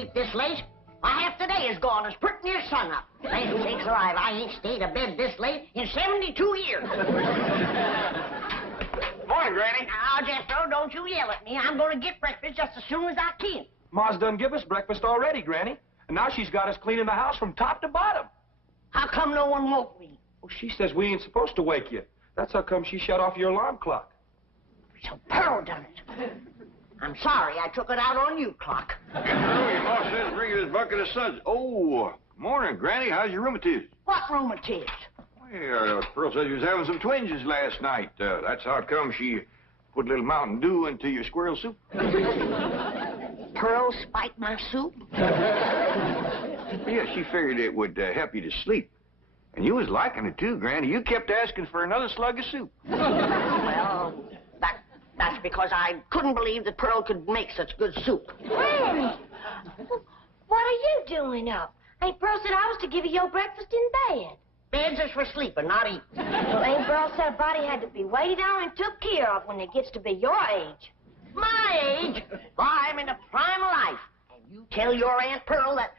sleep this late. My half the day is gone as pretty near sun up. Land sakes alive, I ain't stayed abed this late in 72 years. Morning, Granny. Now, Jethro, don't you yell at me. I'm going to get breakfast just as soon as I can. Ma's done give us breakfast already, Granny. And now she's got us cleaning the house from top to bottom. How come no one woke me? Well, she says we ain't supposed to wake you. That's how come she shut off your alarm clock. So Pearl done it. I'm sorry I took it out on you, Clock. Your ma says bring you this bucket of suds. Oh, morning, Granny. How's your rheumatiz? What rheumatiz? Well, Pearl said you was having some twinges last night. That's how come she put a little Mountain Dew into your squirrel soup. Pearl spiked my soup? Yeah, she figured it would help you to sleep. And you was liking it, too, Granny. You kept asking for another slug of soup. Well, that's because I couldn't believe that Pearl could make such good soup. Granny, what are you doing up? Aunt Pearl said I was to give you your breakfast in bed. Beds is for sleeping, not eating. Well, Aunt Pearl said a body had to be waited on and took care of when it gets to be your age. My age? Why, I'm in the prime of life. And you tell your Aunt Pearl that...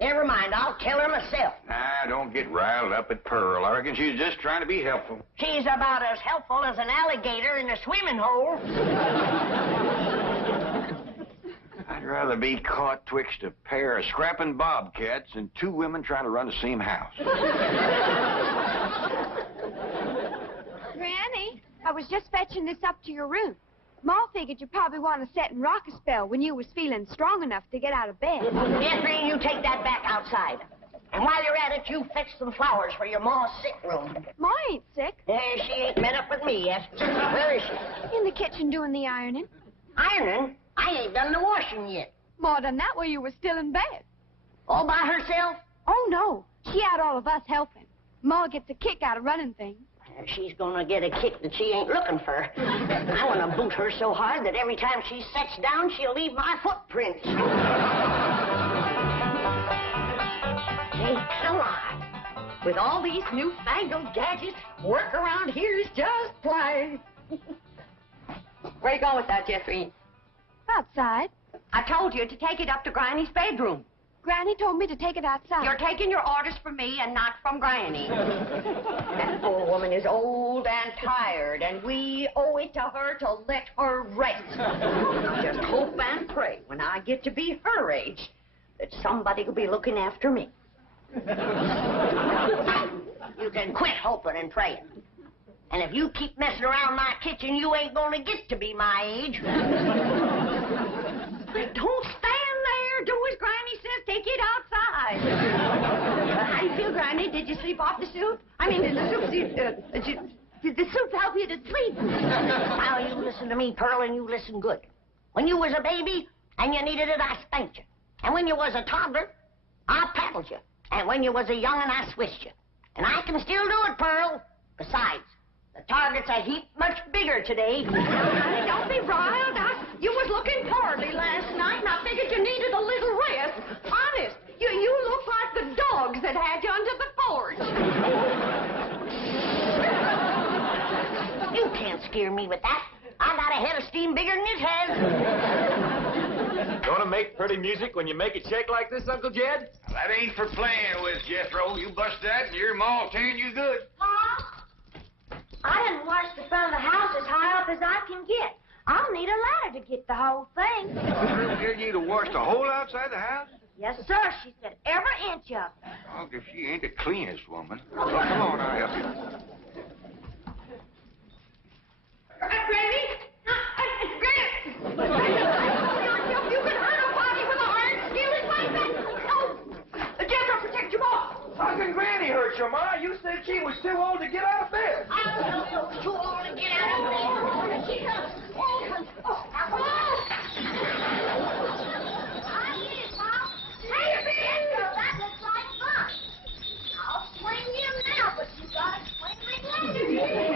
Never mind, I'll tell her myself. Nah, don't get riled up at Pearl. I reckon she's just trying to be helpful. She's about as helpful as an alligator in a swimming hole. I'd rather be caught twixt a pair of scrapping bobcats than two women trying to run the same house. Granny, I was just fetching this up to your room. Ma figured you probably want to sit and rock a spell when you was feeling strong enough to get out of bed. Jeffrey, you take that back outside. And while you're at it, you fetch some flowers for your ma's sick room. Ma ain't sick. She ain't met up with me yet. Where is she? In the kitchen doing the ironing. Ironing? I ain't done the washing yet. Ma done that while you were still in bed. All by herself? Oh, no. She had all of us helping. Ma gets a kick out of running things. She's gonna get a kick that she ain't looking for. I wanna boot her so hard that every time she sets down, she'll leave my footprints. Sakes alive. With all these newfangled gadgets, work around here is just plain. Where you going with that, Jeffrey? Outside. I told you to take it up to Granny's bedroom. Granny told me to take it outside. You're taking your orders from me and not from Granny. That poor woman is old and tired, and we owe it to her to let her rest. I just hope and pray when I get to be her age that somebody will be looking after me. You can quit hoping and praying. And if you keep messing around my kitchen, you ain't gonna get to be my age. Don't stand there. Do as Granny says. Take it outside. How do you feel, Granny? Did you sleep off the soup? I mean, did the soup help you to sleep? Now, you listen to me, Pearl, and you listen good. When you was a baby and you needed it, I spanked you. And when you was a toddler, I paddled you. And when you was a young'un, I swished you. And I can still do it, Pearl. Besides, the target's a heap much bigger today. Honey, don't be riled. You was looking poorly last night, and I figured you needed a little rest. Honest, you look like the dogs that had you under the porch. You can't scare me with that. I got a head of steam bigger than his head. Gonna make pretty music when you make it shake like this, Uncle Jed? That ain't for playing with, Jethro. You bust that and your ma'll tan you good. Mom, I didn't wash the front of the house as high up as I can get. I'll need a ladder to get the whole thing. You need to wash the whole outside the house? Yes, sir. She said every inch of it. Oh, if she ain't the cleanest woman. Well, come on, I'll help you. Granny? Granny! You can hurt a body with an iron skillet like that? Oh! Jethro, protect your ball! How can Granny hurt you, Ma? You said she was too old to get out of bed. I was too old to get out of bed. She comes. I get it, Mom. Hey, Jethro, that looks like fun. I'll swing you now, but you gotta swing me later.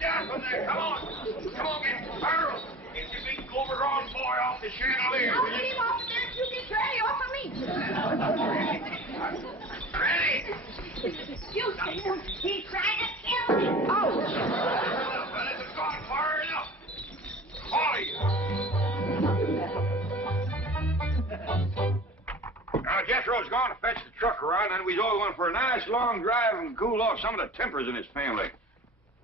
Down from there. Come on. Come on, get Pearl. Get your big overgrown boy off the chandelier. I'll get him off there if you get Granny off of me. Ready? You see him. He tried to kill me. Oh! gone to fetch the truck around, and we's all going for a nice long drive and cool off some of the tempers in his family.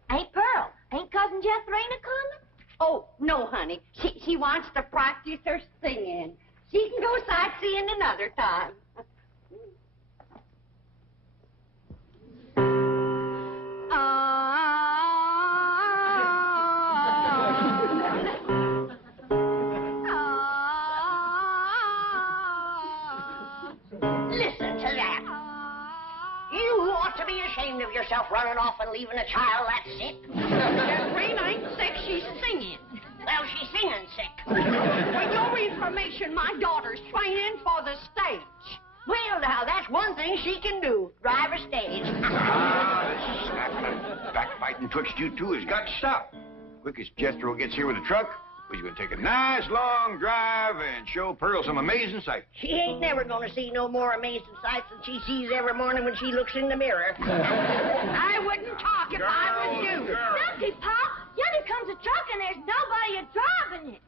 Hey, Pearl, ain't Cousin Jethrina coming? Oh, no, honey. She wants to practice her singing. She can go sightseeing another time. Listen to that. You ought to be ashamed of yourself running off and leaving a child that sick. Jethrina ain't sick, she's singing. Well, she's singing sick. For your information, my daughter's training for the stage. Well, now, that's one thing she can do, drive a stage. This snapping and backbiting twixt you two has got to stop. Quick as Jethro gets here with the truck, we're going to take a nice long drive and show Pearl some amazing sights. She ain't never going to see no more amazing sights than she sees every morning when she looks in the mirror. I wouldn't talk if I was you. Look, Pop. Yonder comes a truck and there's nobody driving it.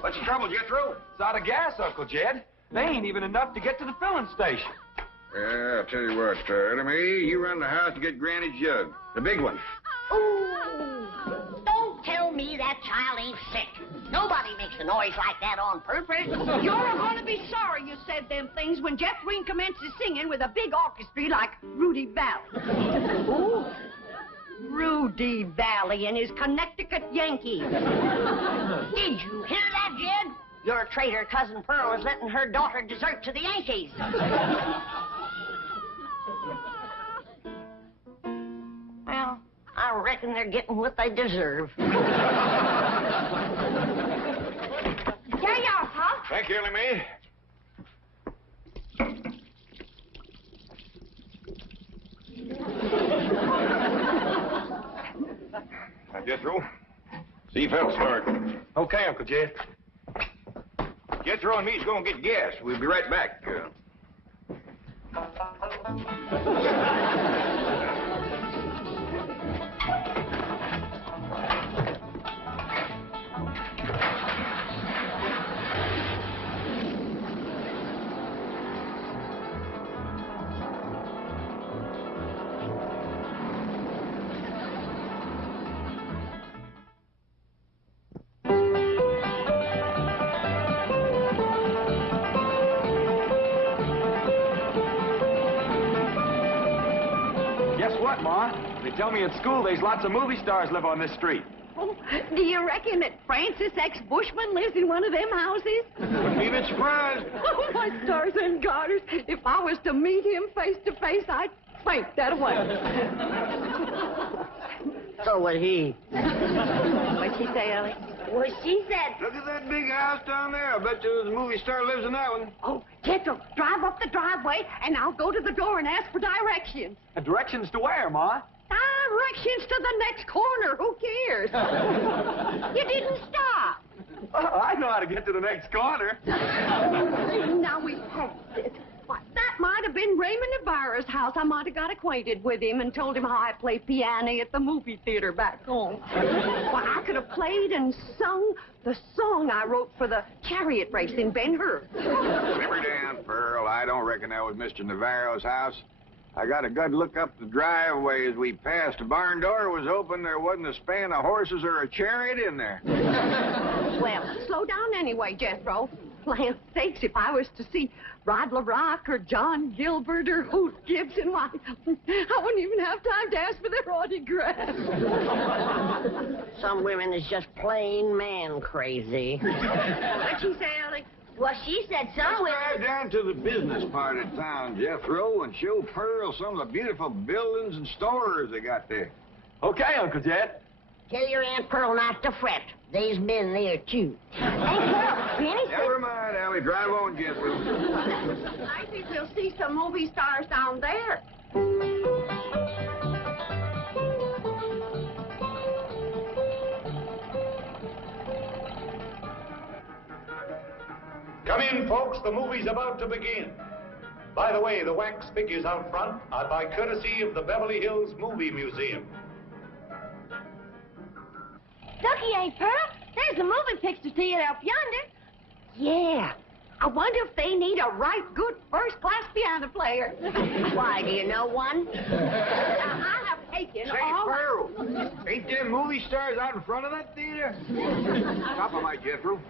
What's the trouble, Jethro? It's out of gas, Uncle Jed. They ain't even enough to get to the filling station. Yeah, I'll tell you what, Elly, you run the house to get Granny's jug. The big one. Ooh, don't tell me that child ain't sick. Nobody makes a noise like that on purpose. You're going to be sorry you said them things when Jethrina commences singing with a big orchestra like Rudy Valley. Ooh, Rudy Valley and his Connecticut Yankees. Did you hear that, Jed? Your traitor cousin Pearl is letting her daughter desert to the Yankees. Well, I reckon they're getting what they deserve. Here you are, Pop. Thank you, Elly. Now, Jethro, seatbelt start. Okay, Uncle Jed. Jethro and me's going to get gas. We'll be right back. What, Ma? They tell me at school there's lots of movie stars live on this street. Oh, do you reckon that Francis X. Bushman lives in one of them houses? Wouldn't be a bit surprised. Oh, my stars and garters. If I was to meet him face to face, I'd faint that away. So would he. What'd she say, Elly? Well, she said... Look at that big house down there. I bet you the movie star lives in that one. Oh, Jethro, drive up the driveway, and I'll go to the door and ask for directions. Directions to where, Ma? Directions to the next corner. Who cares? You didn't stop. I know how to get to the next corner. Now we passed it. Why, that might have been Raymond Navarro's house. I might have got acquainted with him and told him how I play piano at the movie theater back home. Why, I could have played and sung the song I wrote for the chariot race in Ben-Hur. Simmer down, Pearl. I don't reckon that was Mr. Navarro's house. I got a good look up the driveway as we passed. The barn door was open. There wasn't a span of horses or a chariot in there. Well, slow down anyway, Jethro. Land sakes, if I was to see Rod LaRock or John Gilbert or Hoot Gibson, why, I wouldn't even have time to ask for their autographs. Some women is just plain man crazy. What'd she say, Elly? Well, she said some women... Drive down to the business part of town, Jethro, and show Pearl some of the beautiful buildings and stores they got there. Okay, Uncle Jed. Tell your Aunt Pearl not to fret. They's been there, too. Hey, Pearl, Granny said... Never mind, Elly. Drive on, Jethro. I think we'll see some movie stars down there. Come in, folks. The movie's about to begin. By the way, the wax figures out front are by courtesy of the Beverly Hills Movie Museum. Looky, Aunt Pearl. There's a movie picture theater up yonder. Yeah. I wonder if they need a right good first-class piano player. Why, do you know one? I have taken Say, all... Pearl, ain't them movie stars out in front of that theater? Stop a minute, Jethro.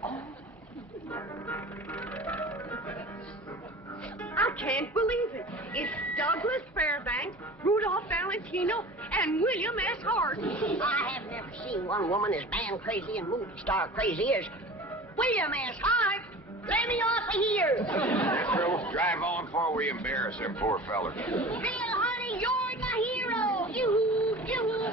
I can't believe it. It's Douglas Fairbanks, Rudolph Valentino, and William S. Hart. I have never seen one woman as man crazy and movie star crazy as William S. Hart. Let me off of here. Pearl, drive on before we embarrass them poor fellers. Bill, honey, you're the hero. Yoo-hoo, yoo-hoo.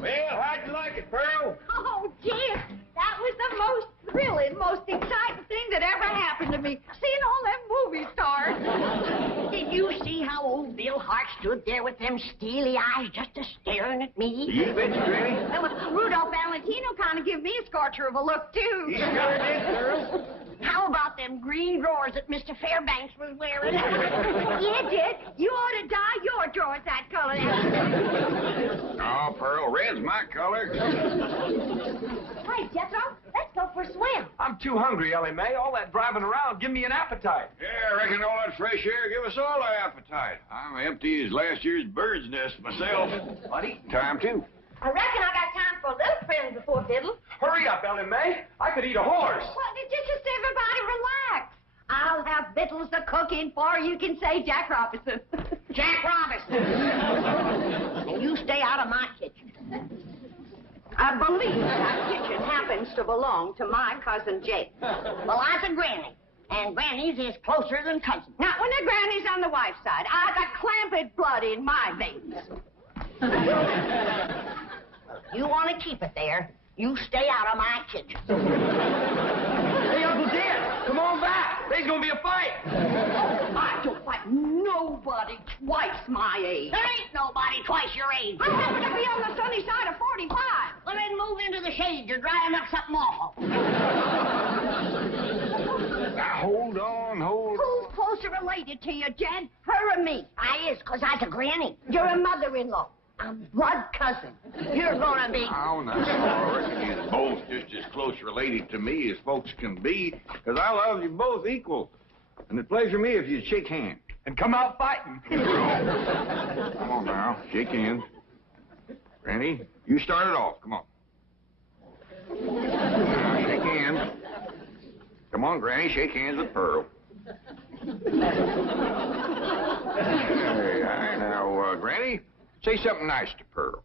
Well, how'd you like it, Pearl? Oh, Jed, that was the most thrilling, most exciting thing that ever happened to me. Seeing all them movie stars. Did you see how old Bill Hart stood there with them steely eyes just a-staring at me? You bet you, Granny. Well, Rudolph Valentino kind of gave me a scorcher of a look, too. You sure did, Pearl. How about them green drawers that Mr. Fairbanks was wearing? Yeah, Jed, you ought to dye your drawers that color. Oh, Pearl, red's my color. Hey, Jethro, let's go for a swim. I'm too hungry, Ellie Mae. All that driving around, give me an appetite. Yeah, I reckon all that fresh air give us all an appetite. I'm empty as last year's bird's nest myself. Buddy, Time to. I reckon I got time for a little friend before fiddle. hurry up, Elly Mae. I could eat a horse. Well, just everybody relax. I'll have victuals to cook in for you can say Jack Robinson. Jack Robinson. And you stay out of my kitchen. I believe that kitchen happens to belong to my cousin Jake. Well, I'm a granny. And grannies is closer than cousins. Not when the granny's on the wife's side. I got clamped blood in my veins. You want to keep it there, you stay out of my kitchen. Hey, Uncle Jed, come on back. There's going to be a fight. I don't fight nobody twice my age. There ain't nobody twice your age. I happen to be on the sunny side of 45. Well, then move into the shade. You're drying up something awful. Now, hold on. Who's closer related to you, Jed? Her or me? I is, 'cause I's a granny. You're a mother-in-law. I'm blood cousin. You're gonna be... Oh, no. I reckon you're both just as close related to me as folks can be, 'cause I love you both equal. And it'd pleasure me if you'd shake hands. And come out fighting. Come on now, shake hands. Granny, you start it off. Come on. Now, shake hands. Come on, Granny, shake hands with Pearl. Hey, now, Granny, say something nice to Pearl.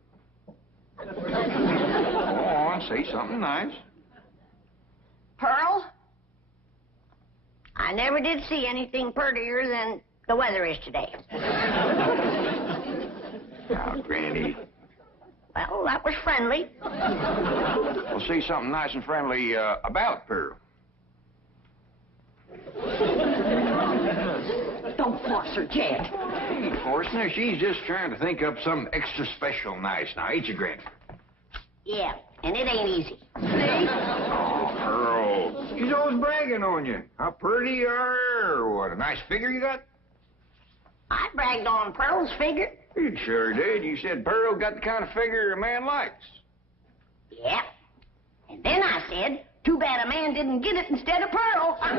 Go on, say something nice. Pearl? I never did see anything prettier than the weather is today. Now, Granny. Well, that was friendly. Well, say something nice and friendly about Pearl. Don't force her, Jed. She ain't forcing her. She's just trying to think up something extra special nice. Now, ain't you, Granny? Yeah, and it ain't easy. See? Oh, Pearl. She's always bragging on you. How pretty you are, or what a nice figure you got. I bragged on Pearl's figure. You sure did. You said Pearl got the kind of figure a man likes. Yeah. And then I said, too bad a man didn't get it instead of Pearl. I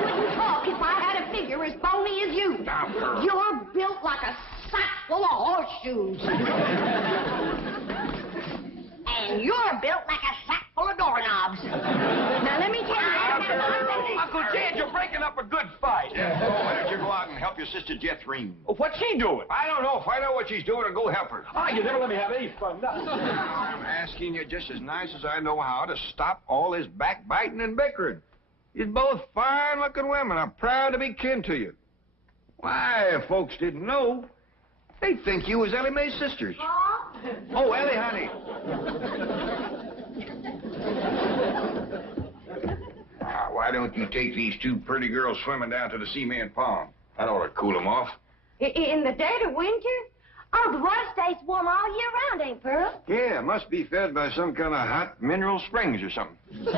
wouldn't talk if I had a figure as bony as you. Now, Pearl. You're built like a sack full of horseshoes. And you're built like a sack full of doorknobs. Now, let me tell you... Uncle Jed, you're breaking up a good fight. Why don't you go out and help your sister Jethreen? Oh, what's she doing? I don't know. Find out what she's doing and go help her. Ah, you never let me have any fun. I'm asking you just as nice as I know how to stop all this backbiting and bickering. You're both fine-looking women. I'm proud to be kin to you. Why, if folks didn't know, they'd think you was Elly Mae's sisters. Oh, Elly, honey. Now, why don't you take these two pretty girls swimming down to the Seaman Pond? That ought to cool them off. In the dead of winter? Oh, the water stays warm all year round, ain't Pearl? Yeah, it must be fed by some kind of hot mineral springs or something. That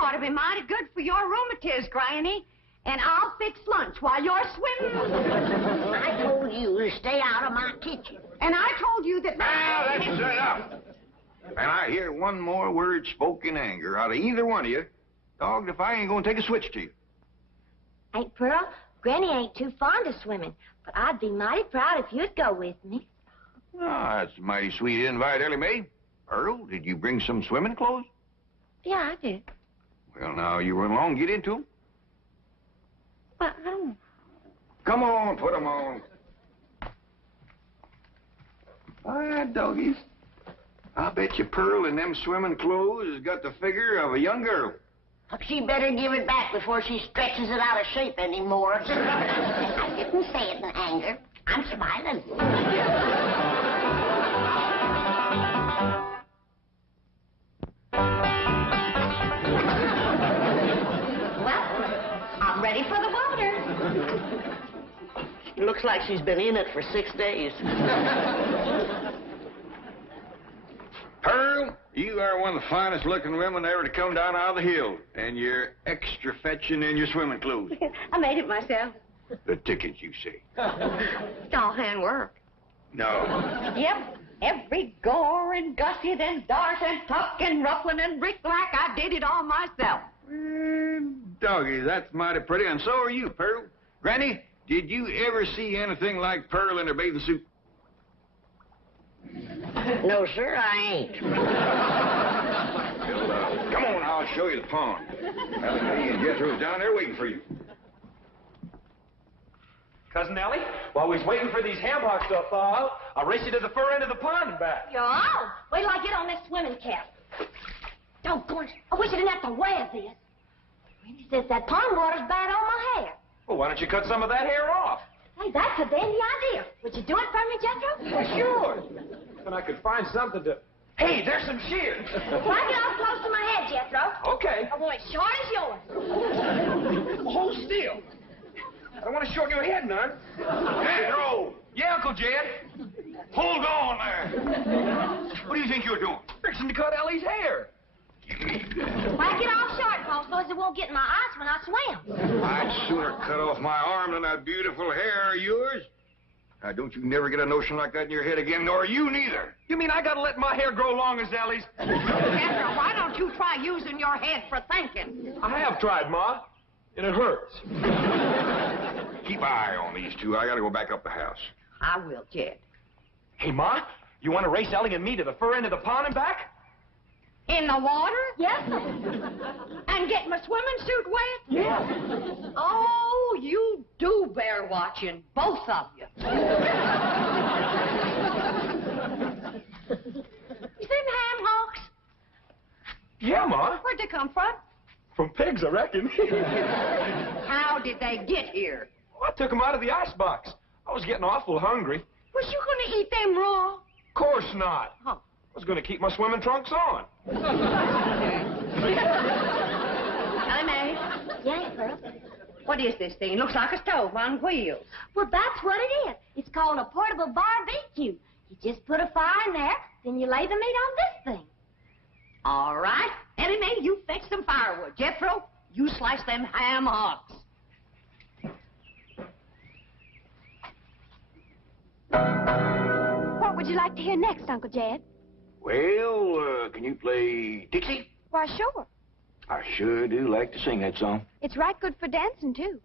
ought to be mighty good for your rheumatiz, Granny. And I'll fix lunch while you're swimming. I told you to stay out of my kitchen. And I told you that... Now, that's enough. And I hear one more word spoke in anger out of either one of you, dogged if I ain't gonna take a switch to you. Ain't Pearl, Granny ain't too fond of swimming, but I'd be mighty proud if you'd go with me. Oh, that's a mighty sweet invite, Elly Mae. Earl, did you bring some swimming clothes? Yeah, I did. Well, now, you run along, get into them. But I don't... Come on, put them on. All right, doggies. I bet you Pearl in them swimming clothes has got the figure of a young girl. She better give it back before she stretches it out of shape anymore. I didn't say it in anger. I'm smiling. Well, I'm ready for the water. Looks like she's been in it for 6 days. Pearl, you are one of the finest looking women ever to come down out of the hill. And you're extra fetching in your swimming clothes. I made it myself. The ticket, you say? It's all handwork. No. Yep. Every gore and gusset and dart and tuck and ruffling and brick-black, I did it all myself. Doggy, that's mighty pretty, and so are you, Pearl. Granny, did you ever see anything like Pearl in her bathing suit? No, sir, I ain't. Well, come on, I'll show you the pond. Elly Mae and Jed Throws down there waiting for you. Cousin Elly, while we was waiting for these ham hocks to thaw out, I'll race you to the fur end of the pond and back. Yo, wait till I get on this swimming cap. Doggone, I wish I didn't have to wear this. Randy says that pond water's bad on my hair. Well, why don't you cut some of that hair off? Hey, that's a dandy idea. Would you do it for me, Jethro? Well, sure. And I could find something to... Hey, there's some shears. Well, I get off close to my head, Jethro. Okay. I want it short as yours. Hold still. I don't want to shorten your head none. Jethro! Yeah, Uncle Jed? Hold on there. What do you think you're doing? Fixing to cut Elly's hair. Well, I get off short, Paul, so as it won't get in my eyes when I swim. I'd sooner cut off my arm than that beautiful hair of yours. Now, don't you never get a notion like that in your head again, nor you neither. You mean I gotta let my hair grow long as Elly's? Jethro, why don't you try using your head for thinking? I have tried, Ma, and it hurts. Keep an eye on these two. I gotta go back up the house. I will, Jed. Hey, Ma, you want to race Elly and me to the fur end of the pond and back? In the water? Yes, sir. And get my swimming suit wet? Yes. Oh, you do bear watching, both of you. You seen ham hocks? Yeah, Ma. Where'd they come from? From pigs, I reckon. How did they get here? Well, I took them out of the icebox. I was getting awful hungry. Was you gonna eat them raw? Of course not. Huh. I was going to keep my swimming trunks on. Elly Mae, Yeah, Pearl. what is this thing? Looks like a stove on wheels. Well, that's what it is. It's called a portable barbecue. You just put a fire in there, then you lay the meat on this thing. All right. Elly Mae, you fetch some firewood. Jethro, you slice them ham hocks. What would you like to hear next, Uncle Jed? Well, can you play Dixie? Why, sure. I sure do like to sing that song. It's right good for dancing, too.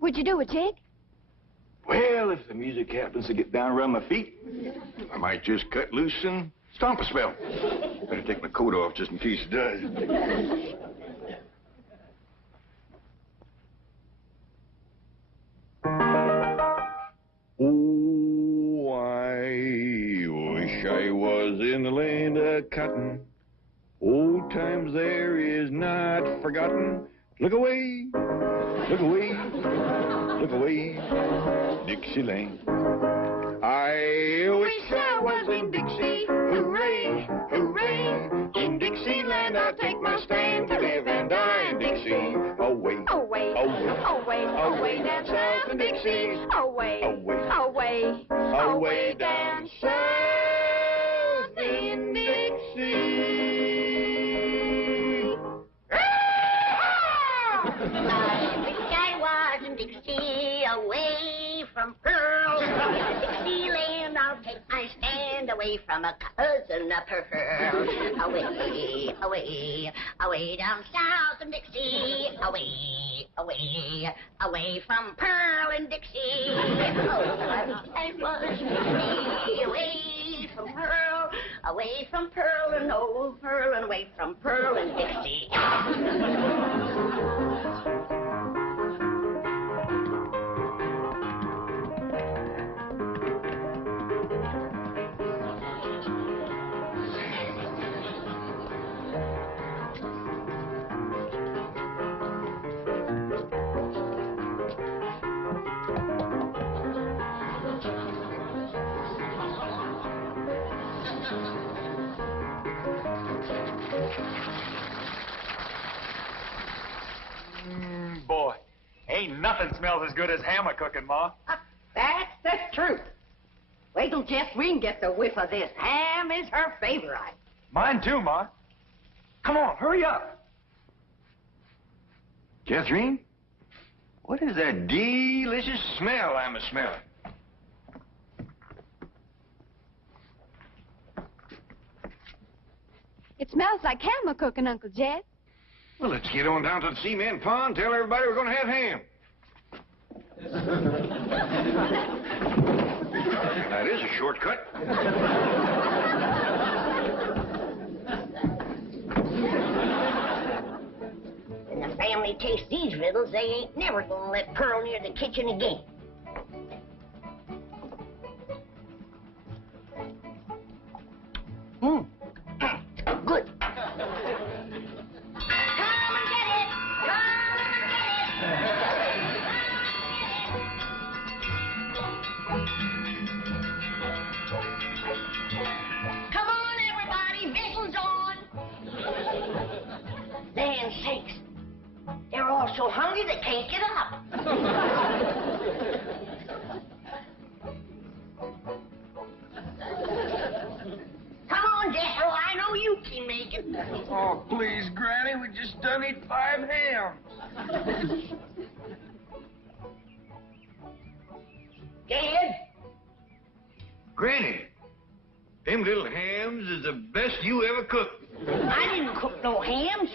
Would you do a jig? Well, if the music happens to get down around my feet, I might just cut loose and stomp a spell. Better take my coat off just in case it does. Oh, I wish I was in the land of cotton. Old times there is not forgotten. Look away, look away, look away, Dixieland. I wish I was in Dixie, hooray, hooray. In Dixieland I'll take my stand to live and die in Dixie. Away, Away, away, away, away, down south in Dixie. Away, away, away, away down south in Dixie. I was in Dixie, away from Pearl. Dixieland, I'll take my stand, away from a cousin of Pearl. Away, away, away down south in Dixie. Away, away, away from Pearl and Dixie. Oh, I was in Dixie, away from Pearl. Away from Pearl and old Pearl, and away from Pearl and Dixie. Boy, ain't nothing smells as good as hammer cooking, Ma. That's the truth. Wait till Jethween gets a whiff of this. Ham is her favorite. Mine too, Ma. Come on, hurry up. Catherine, what is that delicious smell I'm a-smelling? It smells like ham cooking, Uncle Jed. Well, let's get on down to the cement pond, tell everybody we're going to have ham. That is a shortcut. When the family tastes these riddles, they ain't never gonna let Pearl near the kitchen again. Good. Come and get it! Come and get it! Come on, everybody! Whistle's on! Land sakes! They're all so hungry they can't get up. Come on, Jethro, I know you can make it. Oh, please, Granny, we just done eat 5 hams. Dad? Granny, them little hams is the best you ever cooked. I didn't cook no hams.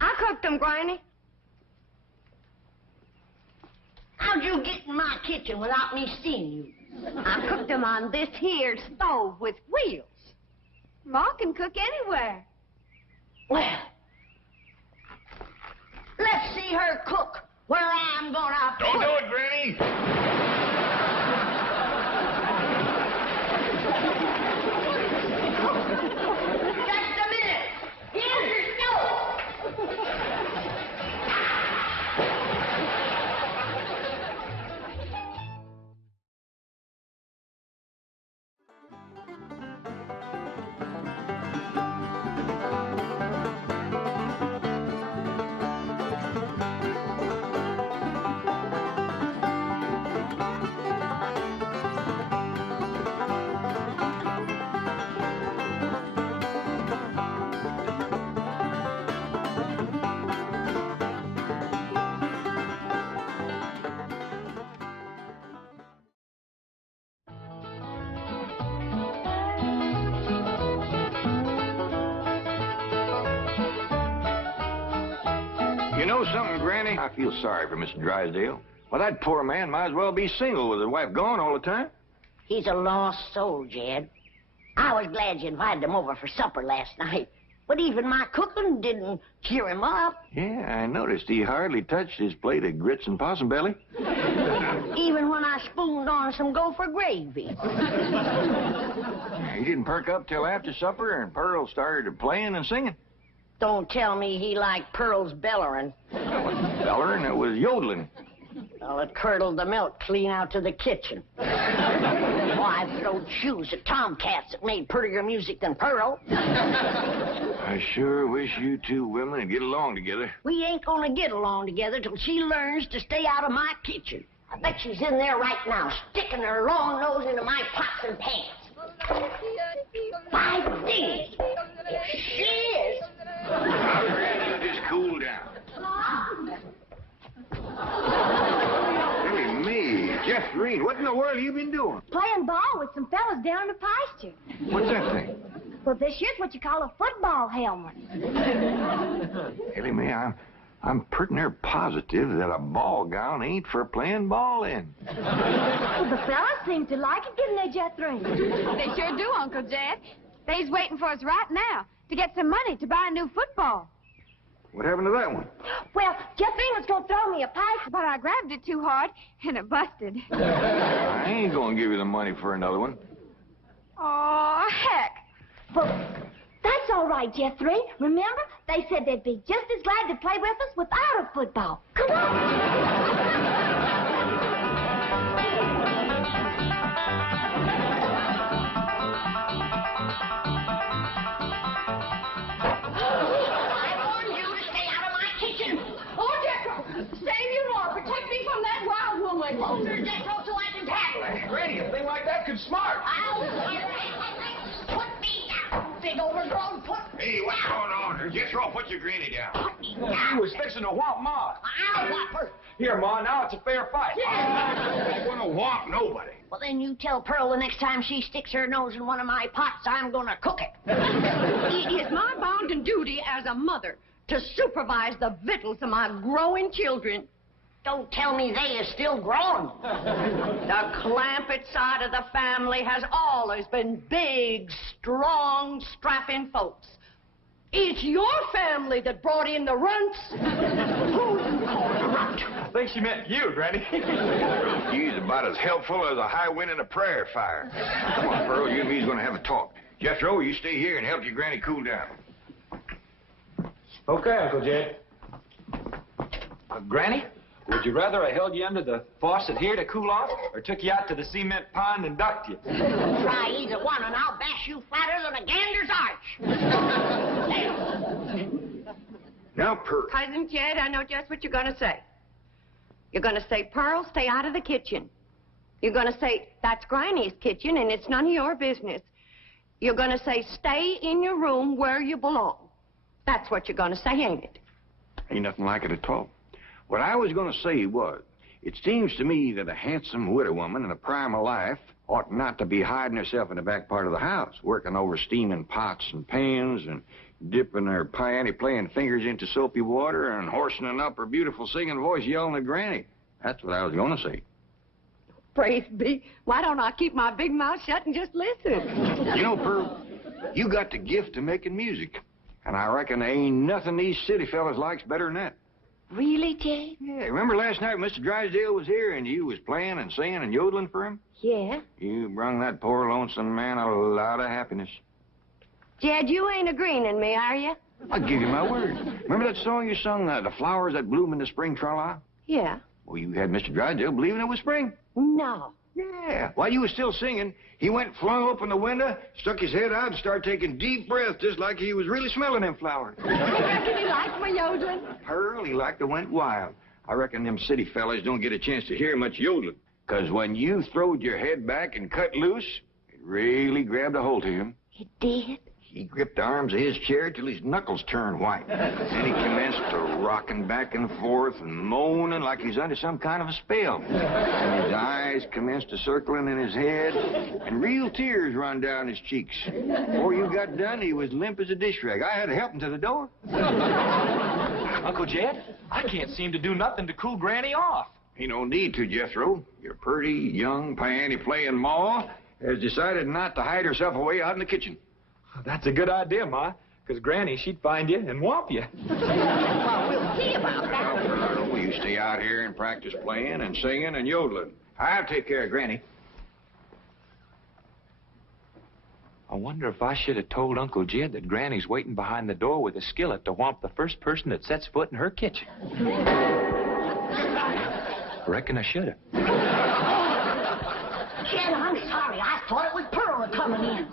I cooked them, Granny. How'd you get in my kitchen without me seeing you? I cooked them on this here stove with wheels. Ma can cook anywhere. Well, let's see her cook where I'm gonna Don't put do it, Granny. Just a minute. Here's your stove. You know something, Granny? I feel sorry for Mr. Drysdale. Well, that poor man might as well be single with his wife gone all the time. He's a lost soul, Jed. I was glad you invited him over for supper last night. But even my cooking didn't cheer him up. Yeah, I noticed he hardly touched his plate of grits and possum belly. Even when I spooned on some gopher gravy. He didn't perk up till after supper, and Pearl started playing and singing. Don't tell me he liked Pearl's bellerin'. Bellerin', it was yodeling. Well, it curdled the milk clean out to the kitchen. I've throwed shoes at tomcats that made prettier music than Pearl. I sure wish you two women would get along together. We ain't gonna get along together till she learns to stay out of my kitchen. I bet she's in there right now, sticking her long nose into my pots and pans. 5 days. If she is... Now, Granny, you just cool down. Really, me, Jeff Green, what in the world have you been doing? Playing ball with some fellas down in the pasture. What's that thing? Well, this here's what you call a football helmet. Really, me, I'm pretty near positive that a ball gown ain't for playing ball in. Well, the fellas seem to like it, didn't they, Jed Throws? They sure do, Uncle Jed. They's waiting for us right now to get some money to buy a new football. What happened to that one? Well, Jed Throws was going to throw me a pipe. But I grabbed it too hard, and it busted. I ain't gonna give you the money for another one. Oh, heck. Well, that's all right, Jed Throws. Remember, they said they'd be just as glad to play with us without a football. Come on. Granny, a thing like that could smart. Put me down, big overgrown foot. Hey, what's going on? Jethro, put your granny down. He was fixing to whomp Ma. I'll whop her. Here, Ma, now it's a fair fight. I ain't gonna whomp nobody. Well, then you tell Pearl the next time she sticks her nose in one of my pots, I'm gonna cook it. It is my bounden duty as a mother to supervise the victuals of my growing children. Don't tell me they is still growing. The Clampett side of the family has always been big, strong, strapping folks. It's your family that brought in the runts. Who you call a runt? I think she meant you, Granny. He's about as helpful as a high wind in a prairie fire. Come on, Pearl, you and me's gonna have a talk. Jethro, you stay here and help your granny cool down. Okay, Uncle Jed. Granny, would you rather I held you under the faucet here to cool off, or took you out to the cement pond and ducked you? Try either one, and I'll bash you flatter than a gander's arch. Now, Pearl. Cousin Jed, I know just what you're going to say. You're going to say, Pearl, stay out of the kitchen. You're going to say, that's Granny's kitchen, and it's none of your business. You're going to say, stay in your room where you belong. That's what you're going to say, ain't it? Ain't nothing like it at all. What I was going to say was, it seems to me that a handsome widow woman in the prime of life ought not to be hiding herself in the back part of the house, working over steaming pots and pans and dipping her panty playing fingers into soapy water and hoarsening up her beautiful singing voice yelling at Granny. That's what I was going to say. Praise be. Why don't I keep my big mouth shut and just listen? You know, Pearl, you got the gift of making music. And I reckon there ain't nothing these city fellas likes better than that. Really, Jed? Yeah, remember last night Mr. Drysdale was here and you was playing and singing and yodeling for him? Yeah. You brung that poor lonesome man a lot of happiness. Jed, you ain't agreeing in me, are you? I'll give you my word. Remember that song you sung, The Flowers That Bloom in the Spring, Tra-la? Yeah. Well, you had Mr. Drysdale believing it was spring. No. Yeah. While you was still singing, he went and flung open the window, stuck his head out, and started taking deep breaths just like he was really smelling them flowers. I reckon he liked my yodeling. Pearl, he like to went wild. I reckon them city fellas don't get a chance to hear much yodeling. 'Cause when you throwed your head back and cut loose, it really grabbed a hold of him. It did? He gripped the arms of his chair till his knuckles turned white. Then he commenced to rocking back and forth and moaning like he's under some kind of a spell. And his eyes commenced to circling in his head, and real tears run down his cheeks. Before you got done, he was limp as a dish rag. I had to help him to the door. Uncle Jed, I can't seem to do nothing to cool Granny off. Ain't no need to, Jethro. Your pretty, young, piano-playing ma has decided not to hide herself away out in the kitchen. That's a good idea, Ma, because Granny, she'd find you and whomp you. Well, we'll see about that. Well, you stay out here and practice playing and singing and yodeling. I'll take care of Granny. I wonder if I should have told Uncle Jed that Granny's waiting behind the door with a skillet to whomp the first person that sets foot in her kitchen. Reckon I should have. Jed, I'm sorry. I thought it was Pearl coming in.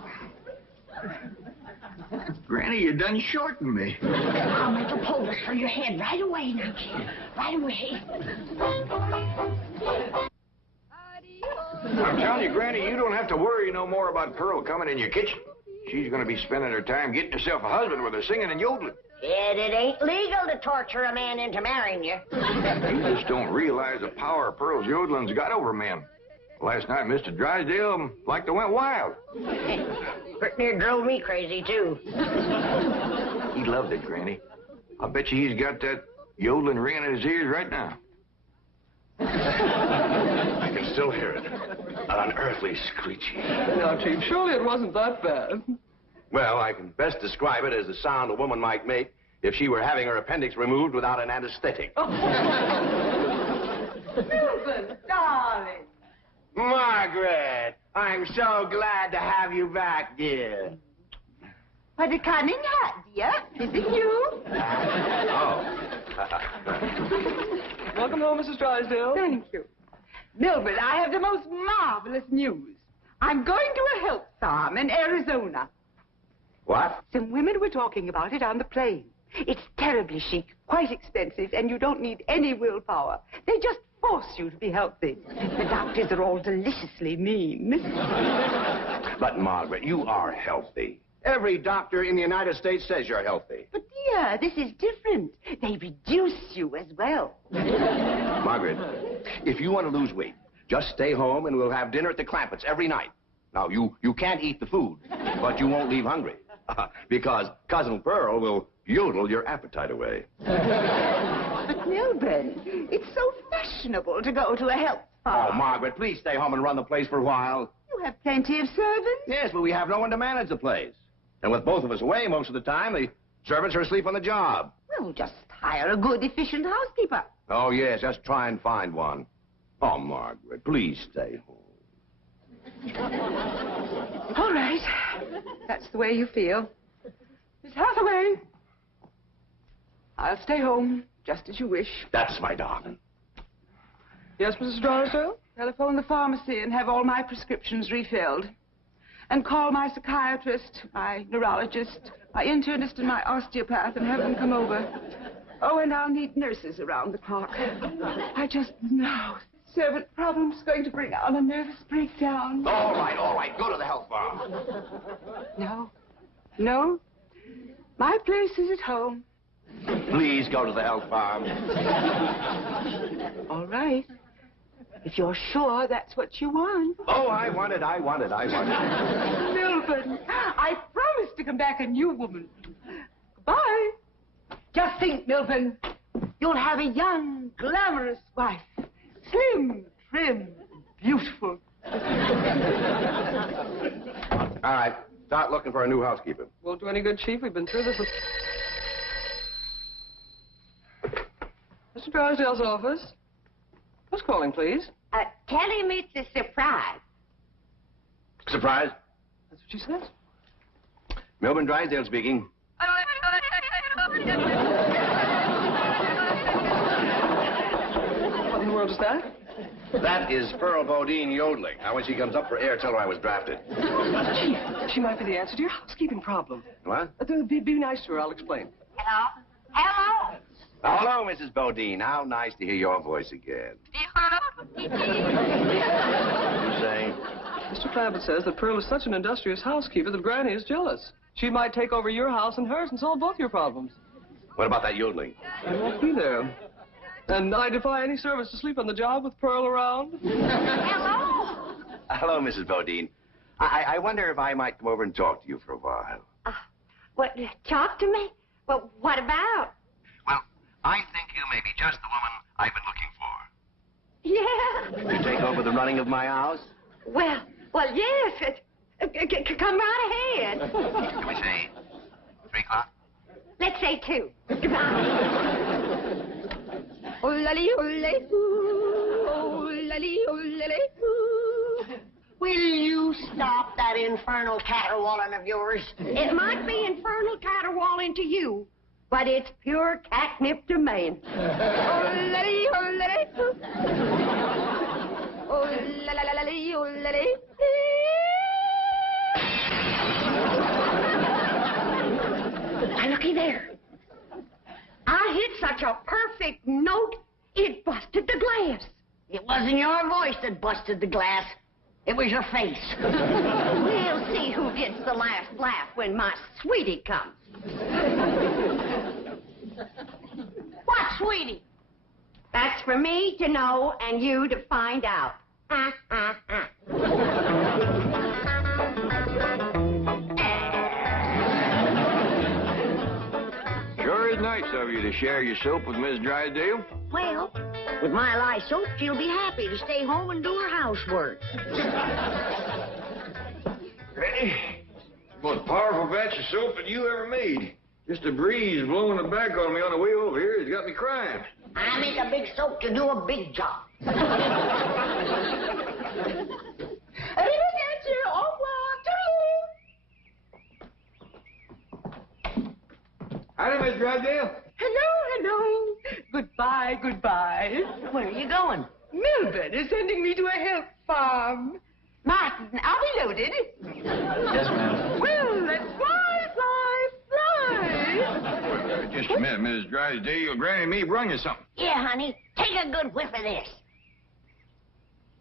Granny, you done shortened me. I'll make a poultice for your head right away now, Jed. Right away. I'm telling you, Granny, you don't have to worry no more about Pearl coming in your kitchen. She's going to be spending her time getting herself a husband with her singing and yodeling. It ain't legal to torture a man into marrying you. You just don't realize the power Pearl's yodeling's got over men. Last night, Mr. Drysdale like to went wild. Pretty near drove me crazy, too. He loved it, Granny. I bet you he's got that yodeling ringing in his ears right now. I can still hear it. An unearthly screeching. Now, Chief, surely it wasn't that bad. Well, I can best describe it as the sound a woman might make if she were having her appendix removed without an anesthetic. Milton, darling. Margaret, I'm so glad to have you back, dear. What a cunning hat, dear. Is it you? Welcome home, Mrs. Drysdale. Thank you. Milburn, I have the most marvelous news. I'm going to a health farm in Arizona. What? Some women were talking about it on the plane. It's terribly chic, quite expensive, and you don't need any willpower. They just force you to be healthy. The doctors are all deliciously mean. But, Margaret, you are healthy. Every doctor in the United States says you're healthy. But, dear, this is different. They reduce you as well. Margaret, if you want to lose weight, just stay home and we'll have dinner at the Clampetts every night. Now, you can't eat the food, but you won't leave hungry. Because Cousin Pearl will yodel your appetite away. But, Milburn, it's so fashionable to go to a health farm. Oh, Margaret, please stay home and run the place for a while. You have plenty of servants. Yes, but we have no one to manage the place. And with both of us away most of the time, the servants are asleep on the job. Well, just hire a good, efficient housekeeper. Oh, yes, just try and find one. Oh, Margaret, please stay home. All right. That's the way you feel. Miss Hathaway, I'll stay home, just as you wish. That's my darling. Yes, Mrs. Drysdale? Telephone the pharmacy and have all my prescriptions refilled. And call my psychiatrist, my neurologist, my internist, and my osteopath and have them come over. Oh, and I'll need nurses around the clock. I just know servant problem's going to bring on a nervous breakdown. All right. Go to the health farm. No. My place is at home. Please go to the health farm. All right. If you're sure that's what you want. Oh, I want it. Milburn, I promise to come back a new woman. Goodbye. Just think, Milburn. You'll have a young, glamorous wife. Slim, trim, beautiful. All right. Start looking for a new housekeeper. Won't do any good, Chief. We've been through this with... Mr. Drysdale's office. Who's calling, please? Tell him it's a surprise. Surprise? That's what she says. Melbourne Drysdale speaking. What in the world is that? That is Pearl Bodine yodeling. Now, when she comes up for air, tell her I was drafted. Chief, she might be the answer to your housekeeping problem. What? Be nice to her. I'll explain. Hello? Hello? Hello, Mrs. Bodine. How nice to hear your voice again. What are you saying? Mr. Clampett says that Pearl is such an industrious housekeeper that Granny is jealous. She might take over your house and hers and solve both your problems. What about that yodeling? I won't be there. And I defy any servants to sleep on the job with Pearl around. Hello? Hello, Mrs. Bodine. I wonder if I might come over and talk to you for a while. What, talk to me? Well, what about? Well, I think you may be just the woman I've been looking for. Yeah. To take over the running of my house? Well, yes. Come right ahead. Can we say 3 o'clock? Let's say 2. Goodbye. Oh, lally, oh, lally, ooh. Oh, lally, oh, lally, ooh. Will you stop that infernal caterwauling of yours? It might be infernal caterwauling to you, but it's pure catnip to me. Oh, lally, oh, lally, ooh. Oh, lally, oh, lally. Now, looky there. I hit such a perfect note, it busted the glass. It wasn't your voice that busted the glass. It was your face. We'll see who gets the last laugh when my sweetie comes. What, sweetie? That's for me to know and you to find out. Sure is nice of you to share your soap with Miss Drysdale. Well, with my lye soap, she'll be happy to stay home and do her housework. Hey, most powerful batch of soap that you ever made. Just a breeze blowing it back on me on the way over here has got me crying. I make a big soap to do a big job. Howdy, Miss Drysdale. Hello. Goodbye. Where are you going? Melbourne is sending me to a health farm. Martin, are we loaded? Yes, ma'am. Well, let's fly. Just a minute, Miss Drysdale. Granny and me brung you something. Yeah, honey. Take a good whiff of this.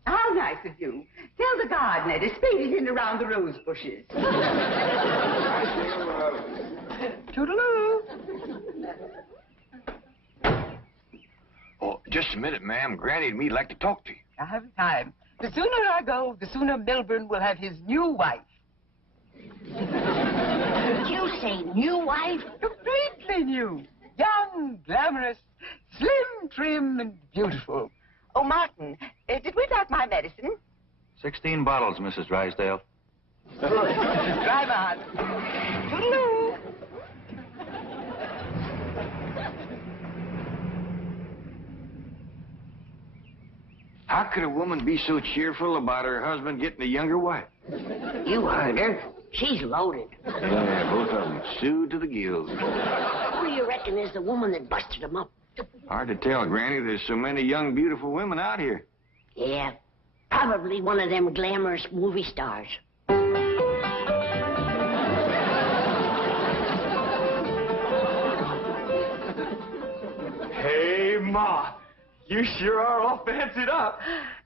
How nice of you. Tell the gardener to spade it in around the rose bushes. Toodaloo. Oh, just a minute, ma'am. Granny and me'd like to talk to you. I haven't time. The sooner I go, the sooner Melbourne will have his new wife. Did you say new wife? Completely new. Young, glamorous, slim, trim, and beautiful. Oh, Martin, did we like my medicine? 16 bottles, Mrs. Drysdale. Drive on. Toodaloo. How could a woman be so cheerful about her husband getting a younger wife? You heard her. She's loaded. Yeah, both of them sued to the gills. Who do you reckon is the woman that busted them up? Hard to tell, Granny. There's so many young, beautiful women out here. Yeah, probably one of them glamorous movie stars. Hey, Ma. You sure are all fancied up.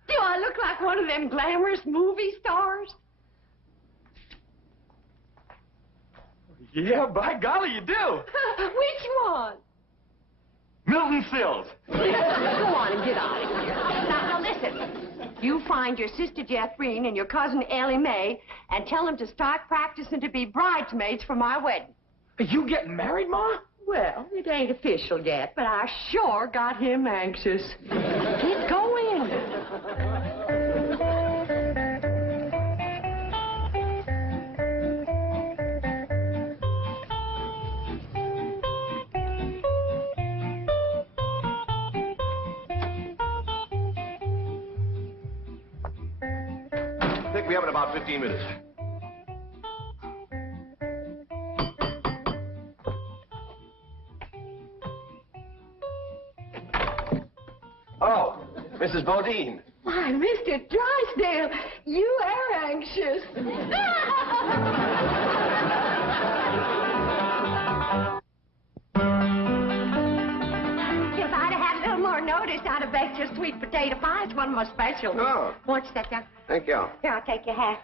Do I look like one of them glamorous movie stars? Yeah, by golly, you do. Which one? Milton Sills. Go on and get out of here. Now, listen. You find your sister Jethreen and your cousin Elly Mae and tell them to start practicing to be bridesmaids for my wedding. Are you getting married, Ma? Well, it ain't official yet, but I sure got him anxious. Get going. Pick me up in about 15 minutes. Oh, Mrs. Bodine. Why, Mr. Drysdale, you are anxious. If I'd have had a little more notice, I'd have baked your sweet potato pie. It's one of my specials. Oh. Won't you sit down? Thank you. Here, I'll take your hat.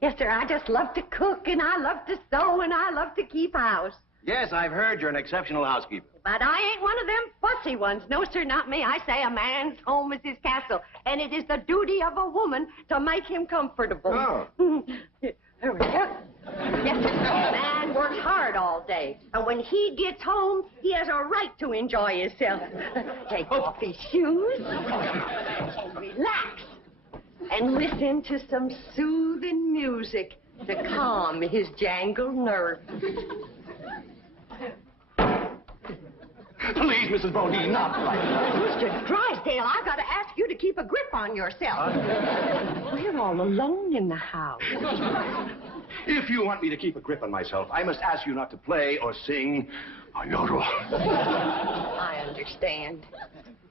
Yes, sir, I just love to cook, and I love to sew, and I love to keep house. Yes, I've heard you're an exceptional housekeeper. But I ain't one of them fussy ones. No, sir, not me. I say a man's home is his castle, and it is the duty of a woman to make him comfortable. Oh. There we go. Yes, sir. A man works hard all day, and when he gets home, he has a right to enjoy himself. Take off his shoes and relax and listen to some soothing music to calm his jangled nerves. Please, Mrs. Bodine, not like that. Mr. Drysdale, I've got to ask you to keep a grip on yourself. We're all alone in the house. If you want me to keep a grip on myself, I must ask you not to play or sing or yodel. I understand.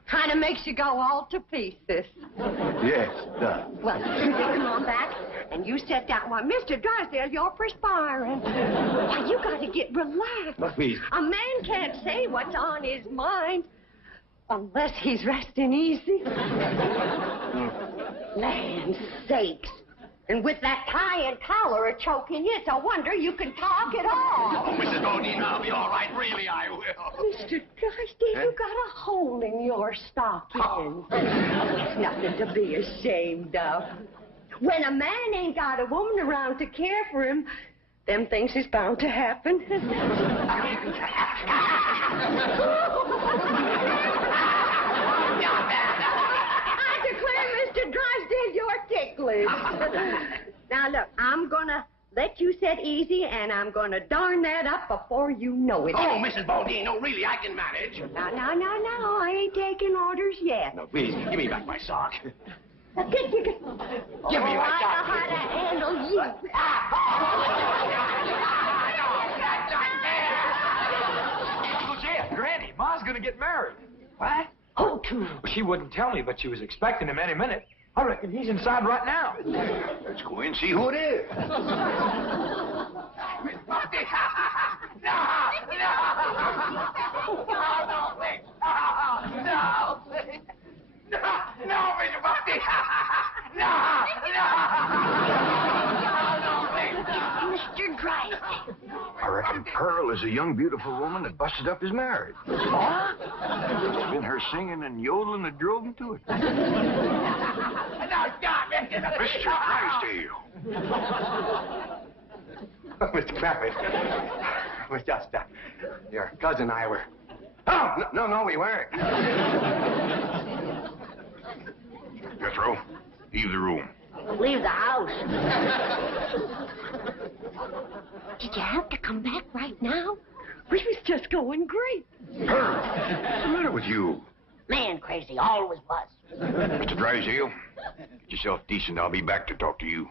Kind of makes you go all to pieces. Yes, it does. Well, come on back, and you sit down. Why, Mr. Drysdale, you're perspiring. Why, you got to get relaxed. Please. A man can't say what's on his mind. Unless he's resting easy. Land sakes. And with that tie and collar choking you, it's a wonder you can talk at all. Oh, Mrs. Bodine, I'll be all right. Really, I will. Mr. Drysdale, you got a hole in your stocking. It's nothing to be ashamed of. When a man ain't got a woman around to care for him, them things is bound to happen. I declare, Mr. Drysdale, you're ticklish. Now, look, I'm gonna let you sit easy, and I'm gonna darn that up before you know it. Oh, Mrs. Bodine, no, really, I can manage. No, I ain't taking orders yet. No, please, give me back my sock. Give me my I know how to handle you. Uncle Jed, Granny, Ma's gonna get married. What? Who to? Well, she wouldn't tell me, but she was expecting him any minute. I reckon he's inside right now. Let's go in and see who it is. No, Mr. Buffy! No! Mr. Drysdale. I reckon Pearl is a young, beautiful woman that busted up his marriage. What? It's been her singing and yodeling that drove him to it. No, stop it! Mr. Drysdale. Mr. Clappett, it was just, your cousin and I were... Oh, no, we weren't. Jethro, leave the room. Leave the house. Did you have to come back right now? We was just going great. Pearl, what's the matter with you? Man crazy, always was. Mr. Drysdale, get yourself decent. I'll be back to talk to you.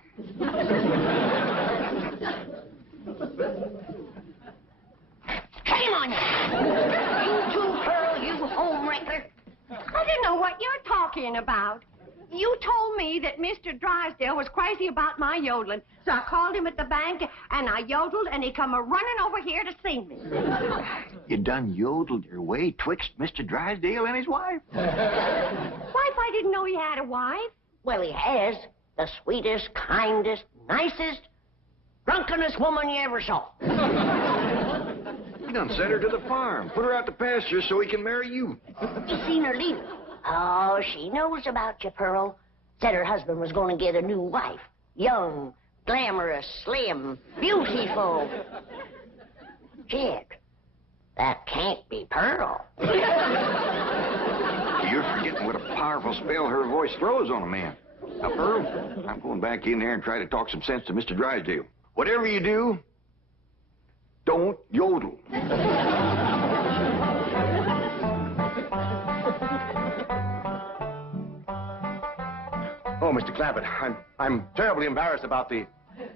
Shame on you! You too, Pearl, you homewrecker. I didn't know what you're talking about. You told me that Mr. Drysdale was crazy about my yodeling, so I called him at the bank, and I yodeled, and he come a-running over here to see me. You done yodeled your way twixt Mr. Drysdale and his wife? Wife, I didn't know he had a wife. Well, he has. The sweetest, kindest, nicest, drunkenest woman you ever saw. You done sent her to the farm. Put her out to pasture so he can marry you. You seen her leave? Oh, she knows about you, Pearl. Said her husband was going to get a new wife. Young, glamorous, slim, beautiful. Jed, that can't be Pearl. You're forgetting what a powerful spell her voice throws on a man. Now, Pearl, I'm going back in there and try to talk some sense to Mr. Drysdale. Whatever you do, don't yodel. Oh, Mr. Clappett, I'm terribly embarrassed about the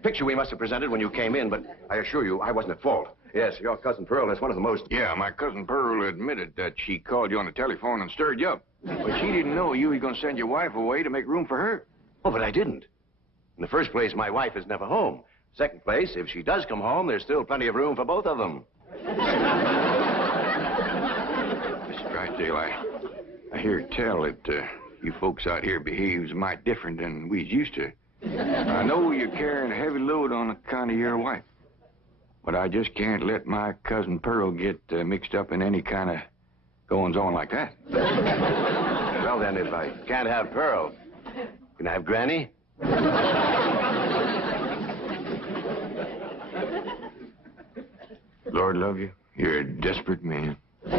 picture we must have presented when you came in, but I assure you I wasn't at fault. Yes, your cousin Pearl is one of the most... Yeah, my cousin Pearl admitted that she called you on the telephone and stirred you up. But she didn't know you were going to send your wife away to make room for her. Oh, but I didn't. In the first place, my wife is never home. Second place, if she does come home, there's still plenty of room for both of them. Mr. Drysdale, I hear tell that you folks out here behaves mighty different than we's used to. I know you're carrying a heavy load on account of your wife. But I just can't let my cousin Pearl get mixed up in any kind of goings-on like that. Well, then, if I can't have Pearl, can I have Granny? Lord love you, you're a desperate man. What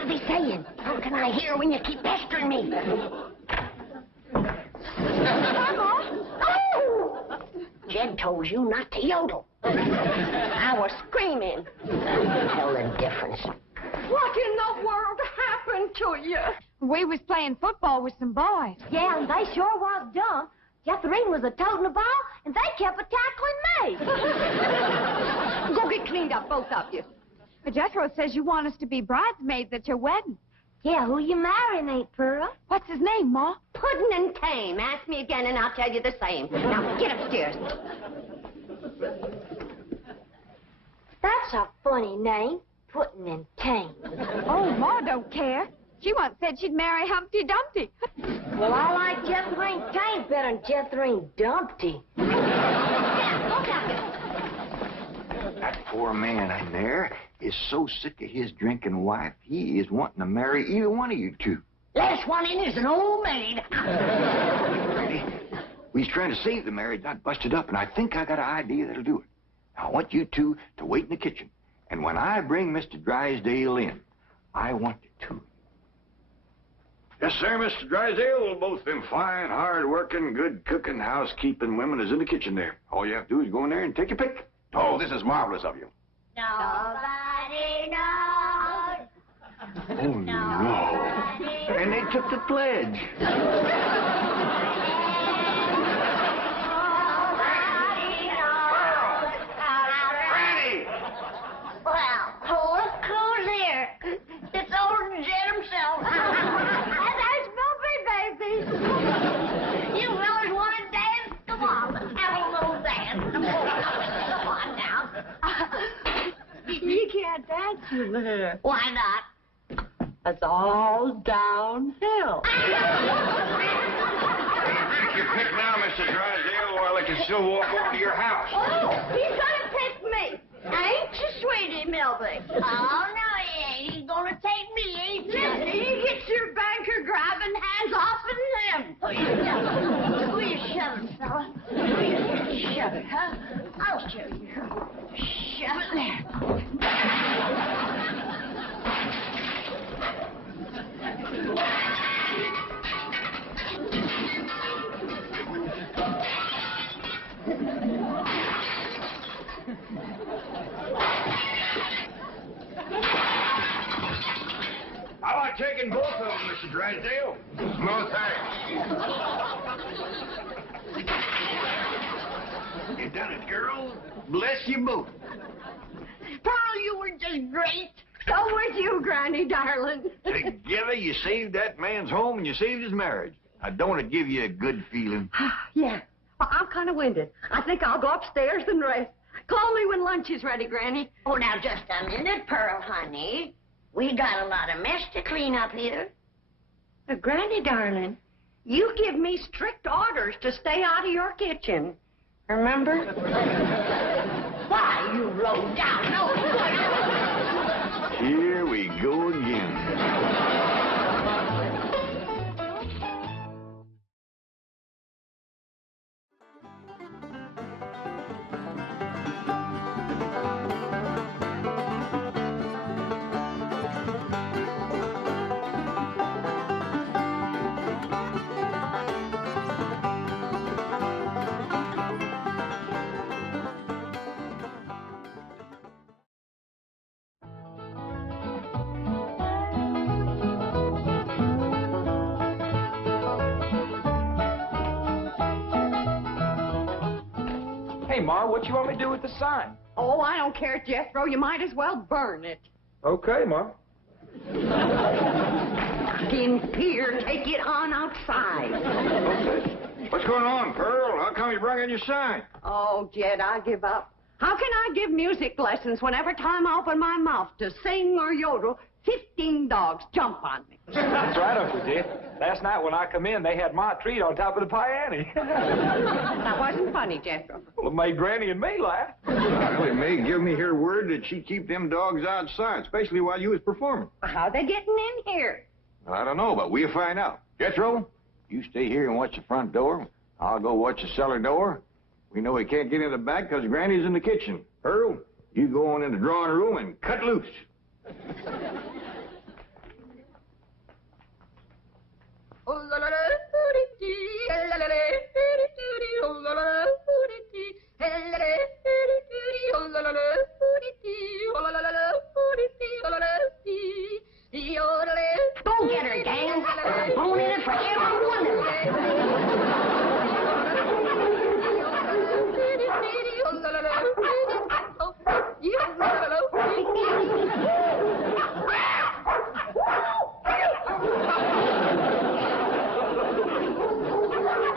are they saying? How can I hear when you keep pestering me? Jed told you not to yodel. I was screaming. Tell the difference. What in the world happened to you? We was playing football with some boys. Yeah, and they sure was dumb. Jethrine was a-toting the ball, and they kept a-tackling me. Go get cleaned up, both of you. But Jethro says you want us to be bridesmaids at your wedding. Yeah, who you marrying, Aunt Pearl? What's his name, Ma? Puddin' and Tame. Ask me again, and I'll tell you the same. Now, get upstairs. That's a funny name. pudding and tank. Oh, Ma don't care. She once said she'd marry Humpty Dumpty. Well, I like Jethro and Tank better than Jethro and Dumpty. That poor man in there is so sick of his drinking wife, he is wanting to marry either one of you two. Last one in is an old maid. Ready? We's trying to save the marriage, not bust it up, and I think I got an idea that'll do it. Now, I want you two to wait in the kitchen, and when I bring Mr. Drysdale in, I want the two. Yes, sir, Mr. Drysdale. We'll both them fine, hard-working, good-cooking, housekeeping women is in the kitchen there. All you have to do is go in there and take your pick. Oh, this is marvelous of you. Nobody knows. Oh, no. And they took the pledge. Well, who's here? It's old Jed himself. That's Bumpy, baby. You fellas want to dance? Come on, have a little dance. Come on now. You can't dance with her. Why not? It's all downhill. Take your pick now, Mr. Drysdale, or I can still walk over to your house. Oh, he's gonna pick me. Ain't you, sweetie Milby? Oh, no, he ain't. He's gonna take me, ain't he? Listen, he gets your banker grabbing hands off of him. Will you shove it, fella? Will you shove it, huh? I'll show you. Shove it there. How about taking both of them, Mr. Drysdale? No, thanks. You done it, girl. Bless you both. Pearl, you were just great. So was you, Granny, darling. Together, you saved that man's home and you saved his marriage. Now, don't it give you a good feeling? Yeah. Well, I'm kind of winded. I think I'll go upstairs and rest. Call me when lunch is ready, Granny. Oh, now, just a minute, Pearl, honey. We got a lot of mess to clean up here. Granny, darling, you give me strict orders to stay out of your kitchen. Remember? Why, you low down, no good. Here we go again. Hey, Ma, what you want me to do with the sign? Oh, I don't care, Jethro. You might as well burn it. Okay, Ma. In here, take it on outside. Okay. What's going on, Pearl? How come you brought in your sign? Oh, Jed, I give up. How can I give music lessons when every time I open my mouth to sing or yodel, 15 dogs jump on me? That's right, Uncle Jed. Last night when I come in, they had my treat on top of the piano. That wasn't funny, Jethro. Well, it made Granny and me laugh. Well, it may give me her word that she'd keep them dogs outside, especially while you was performing. How they getting in here? Well, I don't know, but we'll find out. Jethro, you stay here and watch the front door. I'll go watch the cellar door. We know he can't get in the back because Granny's in the kitchen. Pearl, you go on in the drawing room and cut loose. Go get her, gang. There's bone in it for every one of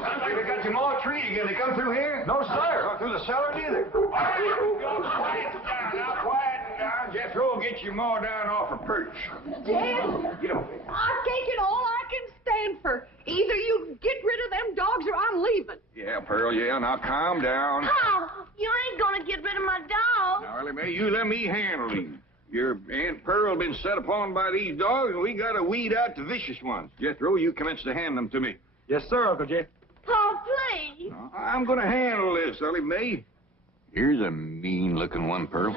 Sounds like they got some more trees again. They come through here? No, sir. Not through the cellar, neither. All right, go quiet down. Now, quiet down. Jethro, get your maw down off a perch. Jed, Get over there. I've taken all I can stand for. Either you get rid of them dogs or I'm leaving. Yeah, Pearl, yeah, now calm down. Oh, you ain't gonna get rid of my dog. Now, Elly May, you let me handle him. Your Aunt Pearl been set upon by these dogs, and we gotta weed out the vicious ones. Jethro, you commence to hand them to me. Yes, sir, Uncle Jed. Oh, please. I'm gonna handle this, Elly May. Here's a mean-looking one, Pearl.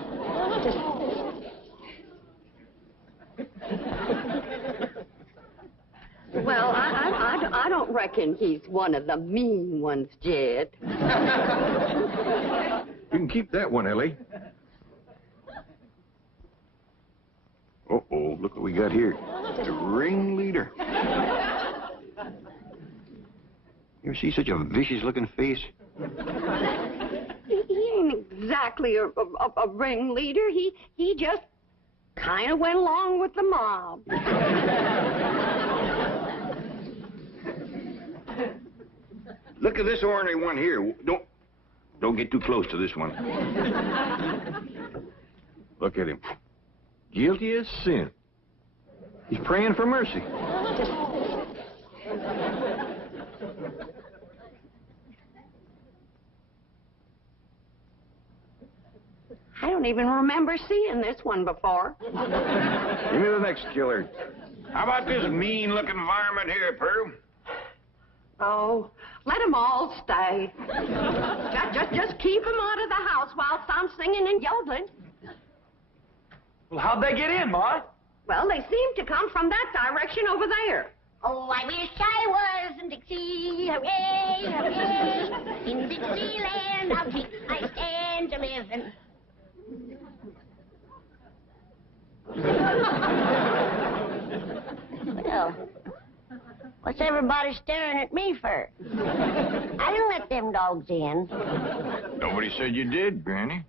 Well, I don't reckon he's one of the mean ones, Jed. You can keep that one, Elly. Uh-oh, look what we got here. The ringleader. You ever see such a vicious-looking face? He ain't exactly a ringleader. He just kind of went along with the mob. Look at this ornery one here. Don't get too close to this one. Look at him. Guilty as sin. He's praying for mercy. I don't even remember seeing this one before. Give me the next killer. How about this mean-looking varmint here, Pearl? Oh, let them all stay. Just keep them out of the house while I'm singing and yodeling. Well, how'd they get in, Ma? Well, they seem to come from that direction over there. Oh, I wish I was in Dixie, hooray, hooray. In Dixieland, I'll take my stand to living. Well, what's everybody staring at me for? I didn't let them dogs in. Nobody said you did, Granny.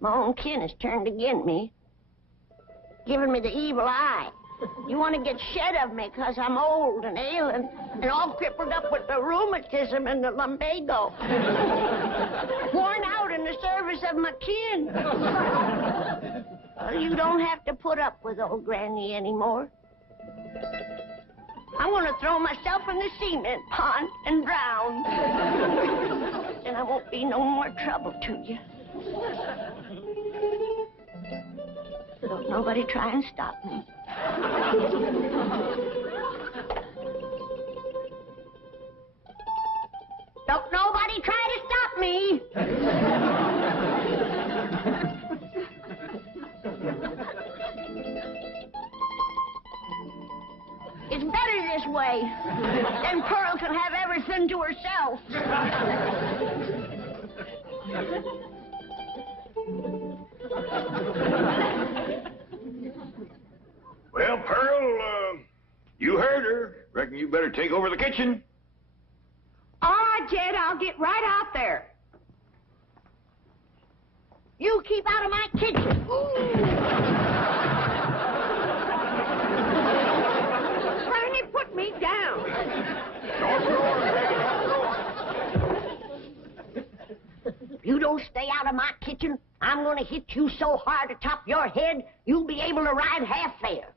My own kin has turned against me, giving me the evil eye. You want to get shed of me because I'm old and ailing and all crippled up with the rheumatism and the lumbago. Worn out in the service of my kin. Well, you don't have to put up with old Granny anymore. I'm going to throw myself in the cement pond and drown. And I won't be no more trouble to you. Don't nobody try and stop me. Don't nobody try to stop me. It's better this way. Then Pearl can have everything to herself. Well, Pearl, you heard her. Reckon you better take over the kitchen. All right, Jed, I'll get right out there. You keep out of my kitchen. Granny, put me down. If you don't stay out of my kitchen, I'm going to hit you so hard atop your head, you'll be able to ride half there.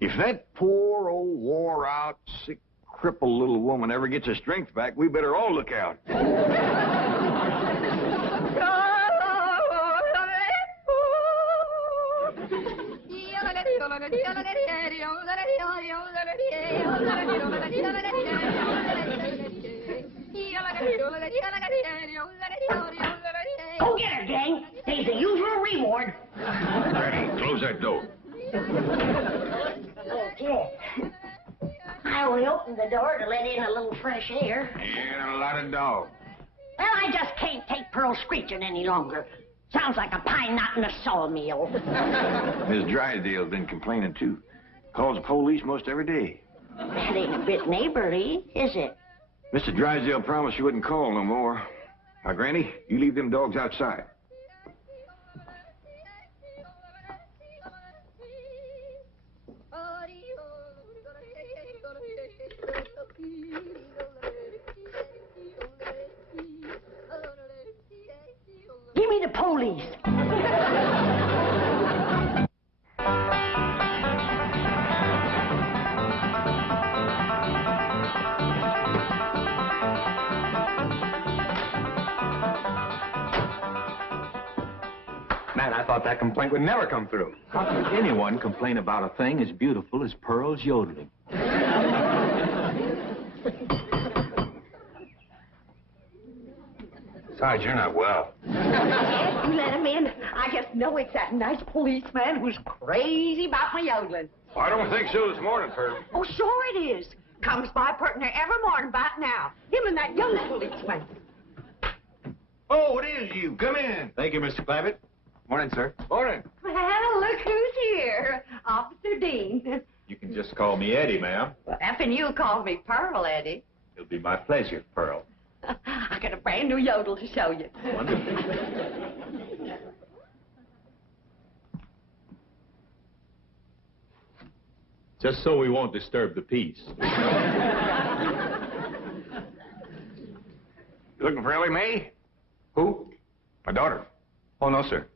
If that poor old wore-out, sick, crippled little woman ever gets her strength back, we better all look out. Go get her, gang. There's the usual reward. Granny, close that door. Okay. I only opened the door to let in a little fresh air. And a lot of dogs. Well, I just can't take Pearl screeching any longer. Sounds like a pine knot in a sawmill. Miss Drysdale's been complaining, too. Calls the police most every day. That ain't a bit neighborly, is it? Mr. Drysdale promised she wouldn't call no more. Now, Granny, you leave them dogs outside. Man, I thought that complaint would never come through. How could anyone complain about a thing as beautiful as Pearl's yodeling? Besides, you're not well. Yes, you let him in. I just know it's that nice policeman who's crazy about my yodeling. I don't think so this morning, Pearl. Oh, sure it is. Comes by partner every morning about now. Him and that young policeman. Oh, it is you. Come in. Thank you, Mr. Clampett. Morning, sir. Morning. Well, look who's here. Officer Dean. You can just call me Eddie, ma'am. Well, effing you called me Pearl, Eddie. It'll be my pleasure, Pearl. I got a brand new yodel to show you. Wonderful. Just so we won't disturb the peace. You looking for Elly Mae? Who? My daughter. Oh, no, sir.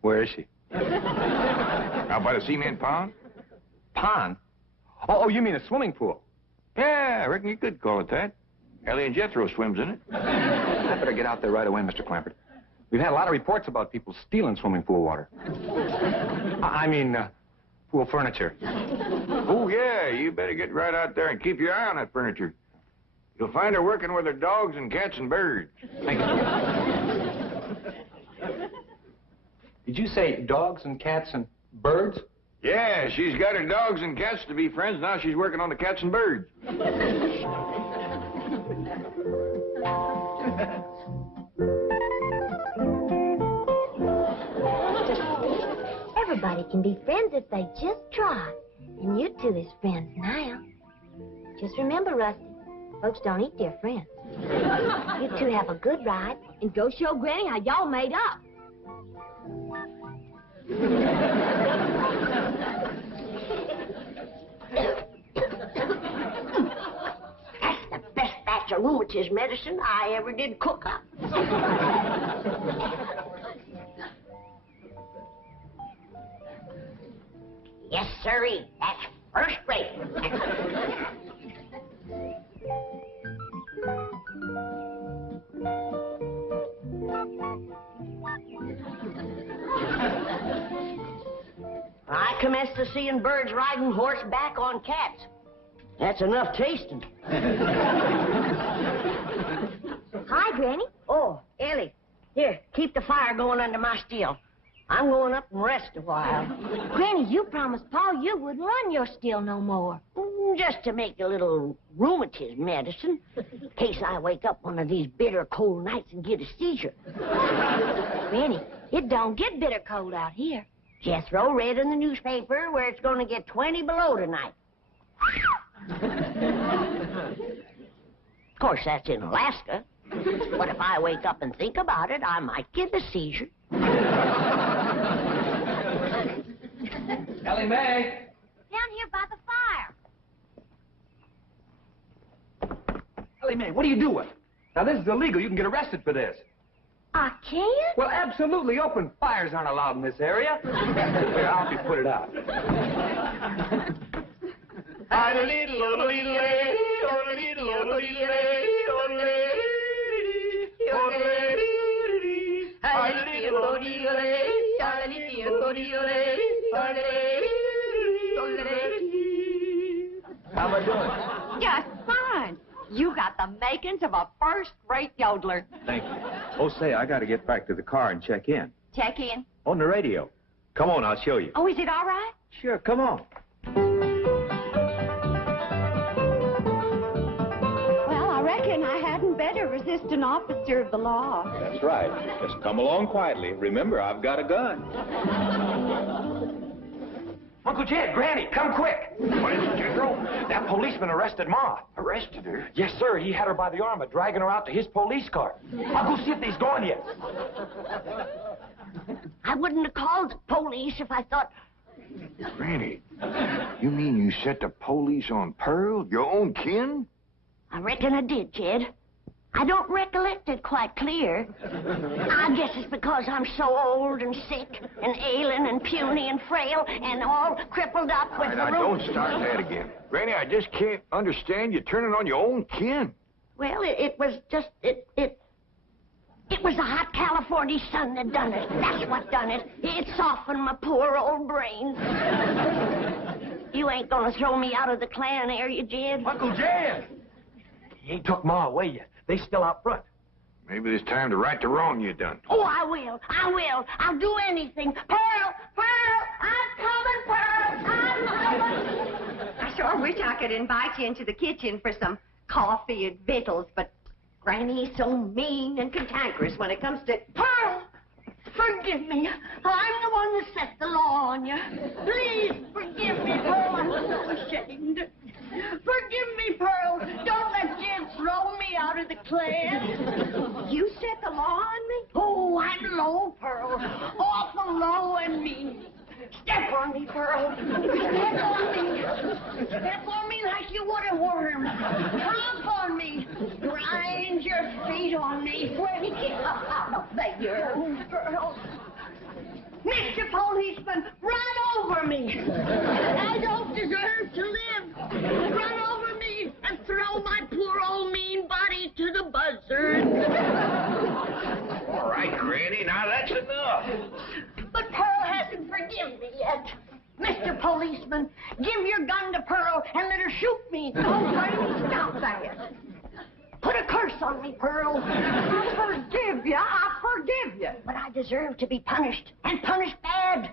Where is she? Out by the cement pond? Pond? Oh, you mean a swimming pool? Yeah, I reckon you could call it that. Elly and Jed Throws swims in it. I better get out there right away, Mr. Clampett. We've had a lot of reports about people stealing swimming pool water. I mean, pool furniture. Oh, yeah, you better get right out there and keep your eye on that furniture. You'll find her working with her dogs and cats and birds. Thank you. Did you say dogs and cats and birds? Yeah, she's got her dogs and cats to be friends. Now she's working on the cats and birds. Everybody can be friends if they just try. And you two is friends now. Just remember, Rusty, folks don't eat their friends. You two have a good ride and go show Granny how y'all made up. That's the best batch of rheumatism medicine I ever did cook up. Yes, sirree. That's first rate. I commenced to seeing birds riding horseback on cats. That's enough tasting. Hi, Granny. Oh, Elly. Here, keep the fire going under my still. I'm going up and rest a while. Granny, you promised Pa you wouldn't run your still no more. Just to make a little rheumatism medicine, in case I wake up one of these bitter cold nights and get a seizure. Granny, it don't get bitter cold out here. Jethro read in the newspaper where it's going to get 20 below tonight. Of course, that's in Alaska. But if I wake up and think about it, I might get a seizure. Elly Mae! Down here by the fire. Elly Mae, what are you doing? Now, this is illegal. You can get arrested for this. I can't? Well, absolutely. Open fires aren't allowed in this area. Here, I'll help you put it out. I'm a little old lady, old lady, old lady, old lady, old lady. I'm a little old lady, old lady, old lady. How am I doing? Just fine. You got the makings of a first-rate yodeler. Thank you. Oh, say, I got to get back to the car and check in. Check in. On the radio. Come on, I'll show you. Oh, is it all right? Sure, come on. Well, I reckon I hadn't better resist an officer of the law. That's right. Just come along quietly. Remember, I've got a gun. Uncle Jed, Granny, come quick. What is it, General? That policeman arrested Ma. Arrested her? Yes, sir. He had her by the arm and dragging her out to his police car. I'll go see if he's gone yet. I wouldn't have called the police if I thought... Granny, you mean you set the police on Pearl, your own kin? I reckon I did, Jed. I don't recollect it quite clear. I guess it's because I'm so old and sick and ailing and puny and frail and all crippled up with the Now, don't start that again. Granny, I just can't understand you turning on your own kin. Well, it was just... It was the hot California sun that done it. That's what done it. It softened my poor old brain. You ain't gonna throw me out of the clan, are you, Jed? Uncle Jed! You ain't took Ma away yet. They still out front. Maybe it's time to right the wrong you done. Oh, I will. I will. I'll do anything. Pearl! I'm coming, Pearl! I'm coming! I sure wish I could invite you into the kitchen for some coffee and victuals, but Granny's so mean and cantankerous when it comes to... Pearl! Forgive me. I'm the one that set the law on you. Please forgive me, Pearl. I'm so ashamed. Forgive me, Pearl. Don't let Jed throw me out of the clan. You set the law on me? Oh, I'm low, Pearl. Awful low and mean. Step on me, Pearl. Step on me. Step on me like you would a worm. Tromp on me. Grind your feet on me. Get out of there, Pearl. Mr. Policeman, run over me. I don't deserve to live. Run over me and throw my poor old mean body to the buzzards. All right, Granny, now that's enough. But Pearl hasn't forgiven me yet. Mr. Policeman, give your gun to Pearl and let her shoot me. Oh, Granny, stop that. Put a curse on me, Pearl. I forgive you. I forgive you. But I deserve to be punished, and punished bad.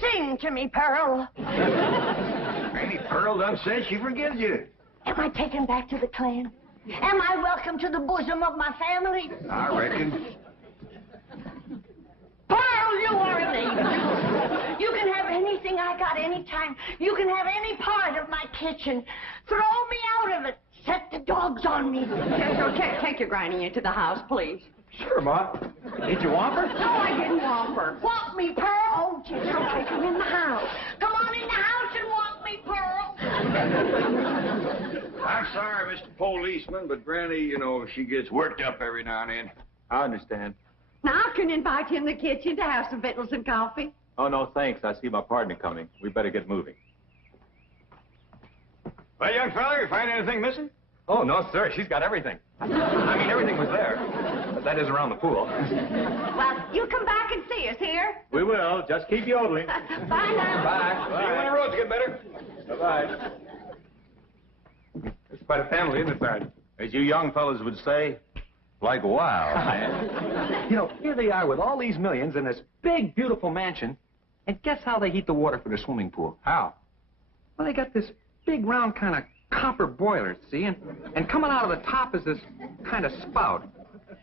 Sing to me, Pearl. Granny, Pearl done said she forgives you. Am I taken back to the clan? Am I welcome to the bosom of my family? I reckon. Pearl, you are an angel. You can have anything I got anytime. You can have any part of my kitchen. Throw me out of it. Set the dogs on me. Yes, take your Granny into the house, please. Sure, Ma. Did you want her? No, I didn't want her. Want me, Pearl? Oh, just take her in the house. Come on in the house and want me, Pearl. I'm sorry, Mr. Policeman, but Granny, you know, she gets worked up every now and then. I understand. Now, I can invite you in the kitchen to have some victuals and coffee. Oh, no, thanks. I see my partner coming. We better get moving. Well, young fella, you find anything missing? Oh, no, sir. She's got everything. I mean, everything was there. But that is around the pool. Well, you come back and see us here. We will. Just keep yodeling. Bye now. Bye. See you when the roads get better. Bye-bye. It's quite a family, isn't it, Bart? As you young fellas would say, like wow. You know, here they are with all these millions in this big, beautiful mansion. And guess how they heat the water for their swimming pool? How? Well, they got this big, round kind of copper boiler, see? And coming out of the top is this kind of spout.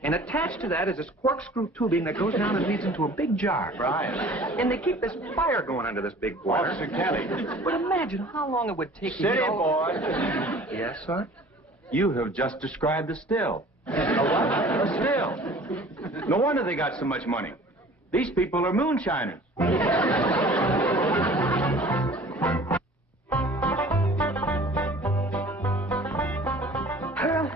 And attached to that is this corkscrew tubing that goes down and leads into a big jar. Right. And they keep this fire going under this big boiler. Officer Kelly. But imagine how long it would take to City heat all... boy. Yes, sir? You have just described a still. A what? A still. No wonder they got so much money. These people are moonshiners. Pearl,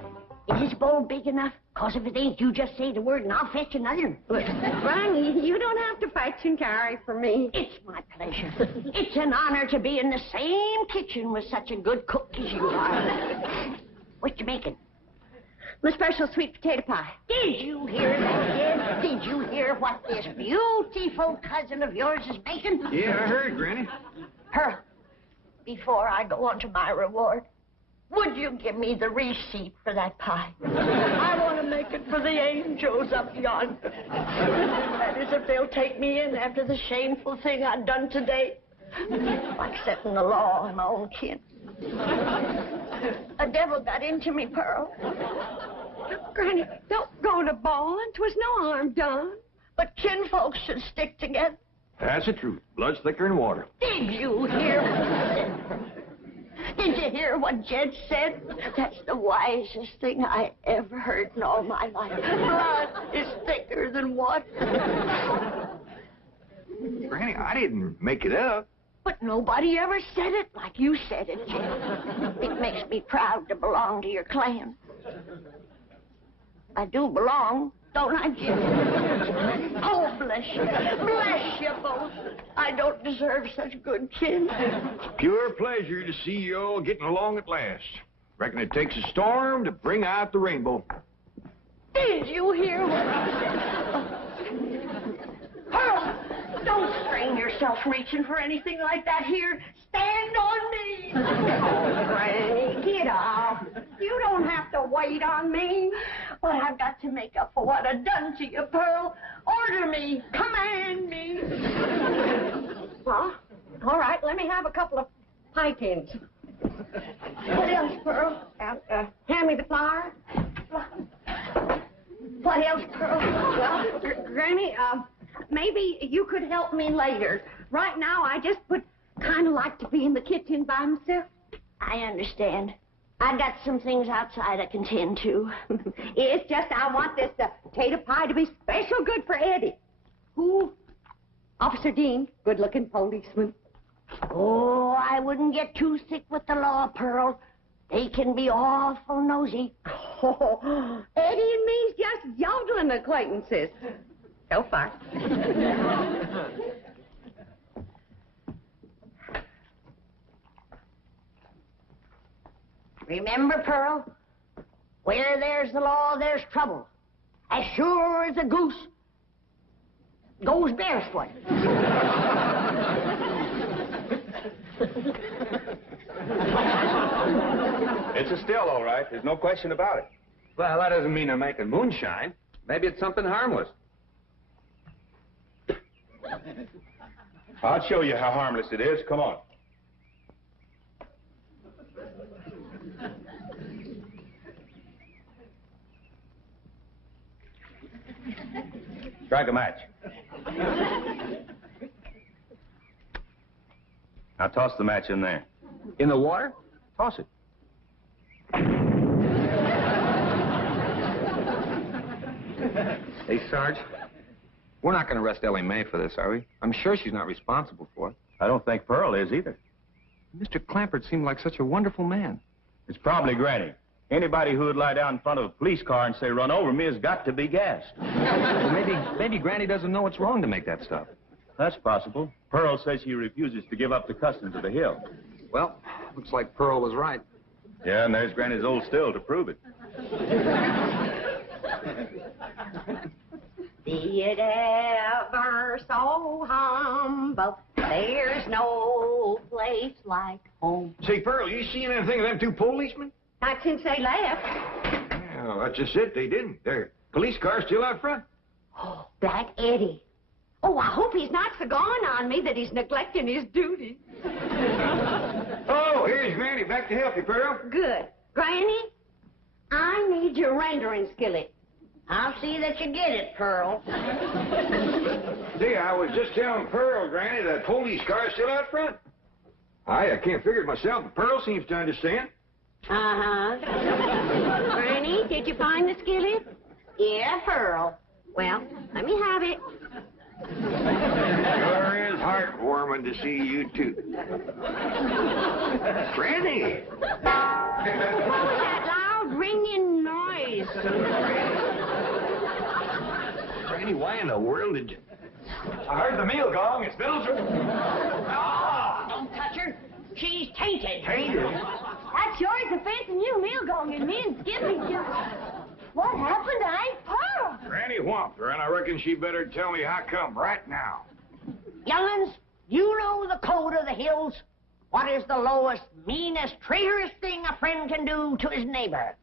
is this bowl big enough? Because if it ain't, you just say the word and I'll fetch another. Granny, you don't have to fetch and carry for me. It's my pleasure. It's an honor to be in the same kitchen with such a good cook as you are. What you making? My special sweet potato pie. Did you hear that, Jed? Did you hear what this beautiful cousin of yours is making? Yeah, I heard, Granny. Pearl, before I go on to my reward, would you give me the receipt for that pie? I want to make it for the angels up yonder. That is, if they'll take me in after the shameful thing I've done today. Like setting the law on my own kin. A devil got into me, Pearl. Granny, don't go to bawling. 'Twas no harm done. But kinfolks should stick together. That's the truth. Blood's thicker than water. Did you hear what he said? Did you hear what Jed said? That's the wisest thing I ever heard in all my life. Blood is thicker than water. Granny, I didn't make it up. But nobody ever said it like you said it, Jed. It makes me proud to belong to your clan. I do belong, don't I, Jed? Oh, bless you. Bless you both. I don't deserve such good kin. Pure pleasure to see you all getting along at last. Reckon it takes a storm to bring out the rainbow. Did you hear what I said? Pearl, don't strain yourself reaching for anything like that here. Stand on me. Oh, Granny, get off. You don't have to wait on me. But I've got to make up for what I've done to you, Pearl. Order me. Command me. Well, all right, let me have a couple of pie tins. What else, Pearl? Hand me the flour. What else, Pearl? Well, Granny, maybe you could help me later. Right now, I just would kind of like to be in the kitchen by myself. I understand. I've got some things outside I can tend to. It's just I want this potato pie to be special good for Eddie. Who? Officer Dean, good-looking policeman. Oh, I wouldn't get too thick with the law, Pearl. They can be awful nosy. Oh, Eddie and me's just yodeling acquaintances. So far. Remember, Pearl, where there's the law, there's trouble. As sure as a goose goes barefoot. It's a still, all right. There's no question about it. Well, that doesn't mean they're making moonshine. Maybe it's something harmless. I'll show you how harmless it is. Come on. Strike a match. Now toss the match in there. In the water? Toss it. Hey, Sarge, we're not going to arrest Elly May for this, are we? I'm sure she's not responsible for it. I don't think Pearl is either. Mr. Clampert seemed like such a wonderful man. It's probably Granny. Anybody who would lie down in front of a police car and say, run over me, has got to be gassed. Well, maybe Granny doesn't know it's wrong to make that stuff. That's possible. Pearl says she refuses to give up the customs of the hill. Well, looks like Pearl was right. Yeah, and there's Granny's old still to prove it. Be it ever so humble, there's no place like home. Say, Pearl, you seen anything of them two policemen? Not since they left. Well, that's just it. They didn't. Their police car's still out front. Oh, that Eddie. Oh, I hope he's not so gone on me that he's neglecting his duty. Oh, here's Granny. Back to help you, Pearl. Good. Granny, I need your rendering skillet. I'll see that you get it, Pearl. See, I was just telling Pearl, Granny, that police car's still out front. I can't figure it myself, but Pearl seems to understand. Uh-huh. Granny, did you find the skillet? Yeah, Pearl. Well, let me have it. Sure is heartwarming to see you two. Granny! What was that loud ringing noise? Granny, why in the world did you... I heard the meal gong. It's Mildred. Oh, don't touch her. She's tainted. Tainted? That's sure is a fancy new meal going and me and Skippy just... What happened to Aunt Pearl? Granny whomped her, and I reckon she better tell me how come right now. Young'uns, you know the code of the hills. What is the lowest, meanest, traitorous thing a friend can do to his neighbor?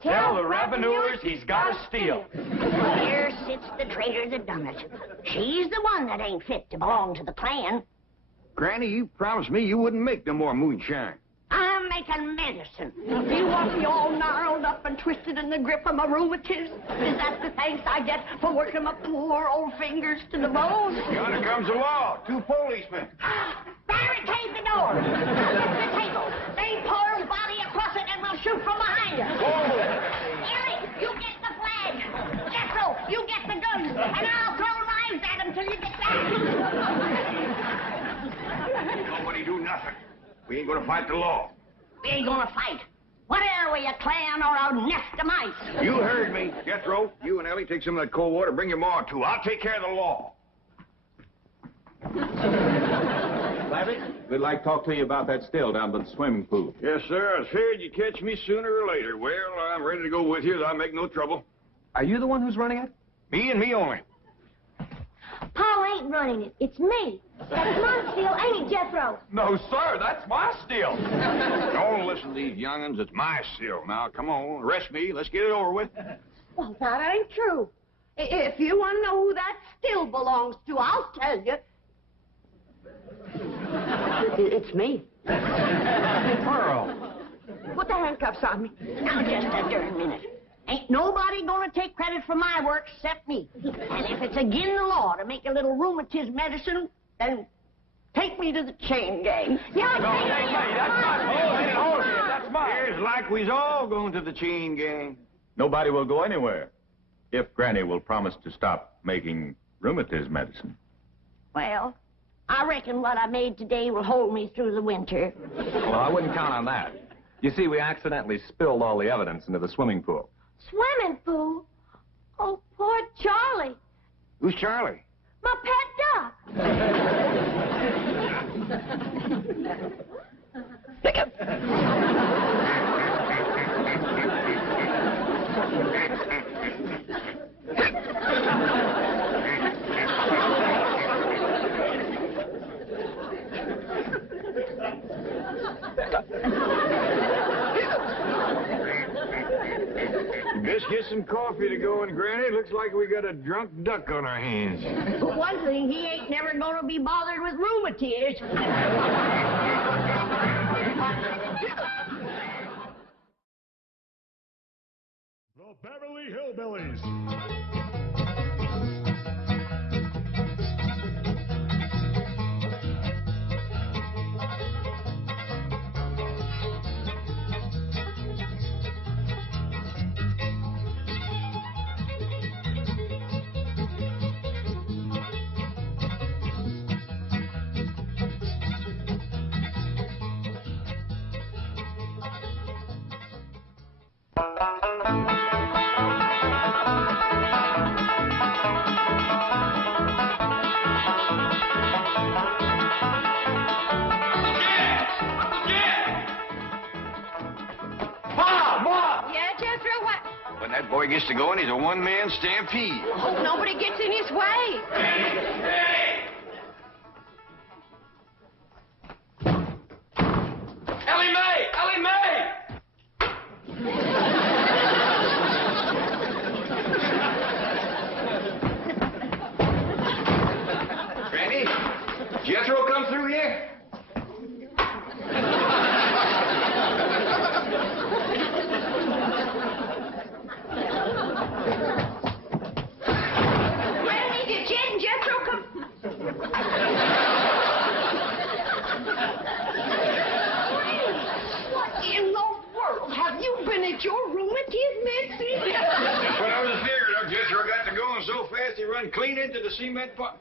Tell the revenuers he's got to steal. Here sits the traitor that done it. She's the one that ain't fit to belong to the clan. Granny, you promised me you wouldn't make no more moonshine. I'm making medicine. You want me all gnarled up and twisted in the grip of my rheumatism? Is that the thanks I get for working my poor old fingers to the bone? Yonder comes the law. 2 policemen. Barricade the door. Get the table. Lay Pearl's body across it and we'll shoot from behind her. Elly, you get the flag. Jethro, you get the guns. And I'll throw knives at them till you get back. Nobody do nothing. We ain't gonna fight the law. We ain't gonna fight. What are we, a clan or a nest of mice? You heard me. Jethro, you and Elly take some of that cold water. Bring your ma, too. I'll take care of the law. Savage, we'd like to talk to you about that still down by the swimming pool. Yes, sir. I was feared you'd catch me sooner or later. Well, I'm ready to go with you. I'll make no trouble. Are you the one who's running it? Me and me only. Paul ain't running it. It's me. That's my still, ain't it, Jed Throws? No, sir, that's my still. Don't listen to these young'uns. It's my still. Now, come on, arrest me. Let's get it over with. Well, that ain't true. If you want to know who that still belongs to, I'll tell you. It's me. Pearl. Put the handcuffs on me. Now, just a darn minute. Ain't nobody gonna take credit for my work except me. And if it's against the law to make a little rheumatism medicine, then take me to the chain gang. That's mine. Here's like we's all going to the chain gang. Nobody will go anywhere if Granny will promise to stop making rheumatism medicine. Well, I reckon what I made today will hold me through the winter. Well, I wouldn't count on that. You see, we accidentally spilled all the evidence into the swimming pool. Swimming pool? Oh, poor Charlie. Who's Charlie? My pet duck. Best get some coffee to go in, Granny. Looks like we got a drunk duck on our hands. For one thing, he ain't never gonna be bothered with rheumatiz. The Beverly Hillbillies. When that boy gets to going, he's a one-man stampede. Hope nobody gets in his way. Elly Mae! Elly Mae! Granny, Jethro come through here? Granny, did Jed and Jethro come? What in the world? Have you been at your rheumatism medicine? That's what I was afraid of. Jethro got to going so fast he run clean into the cement pot.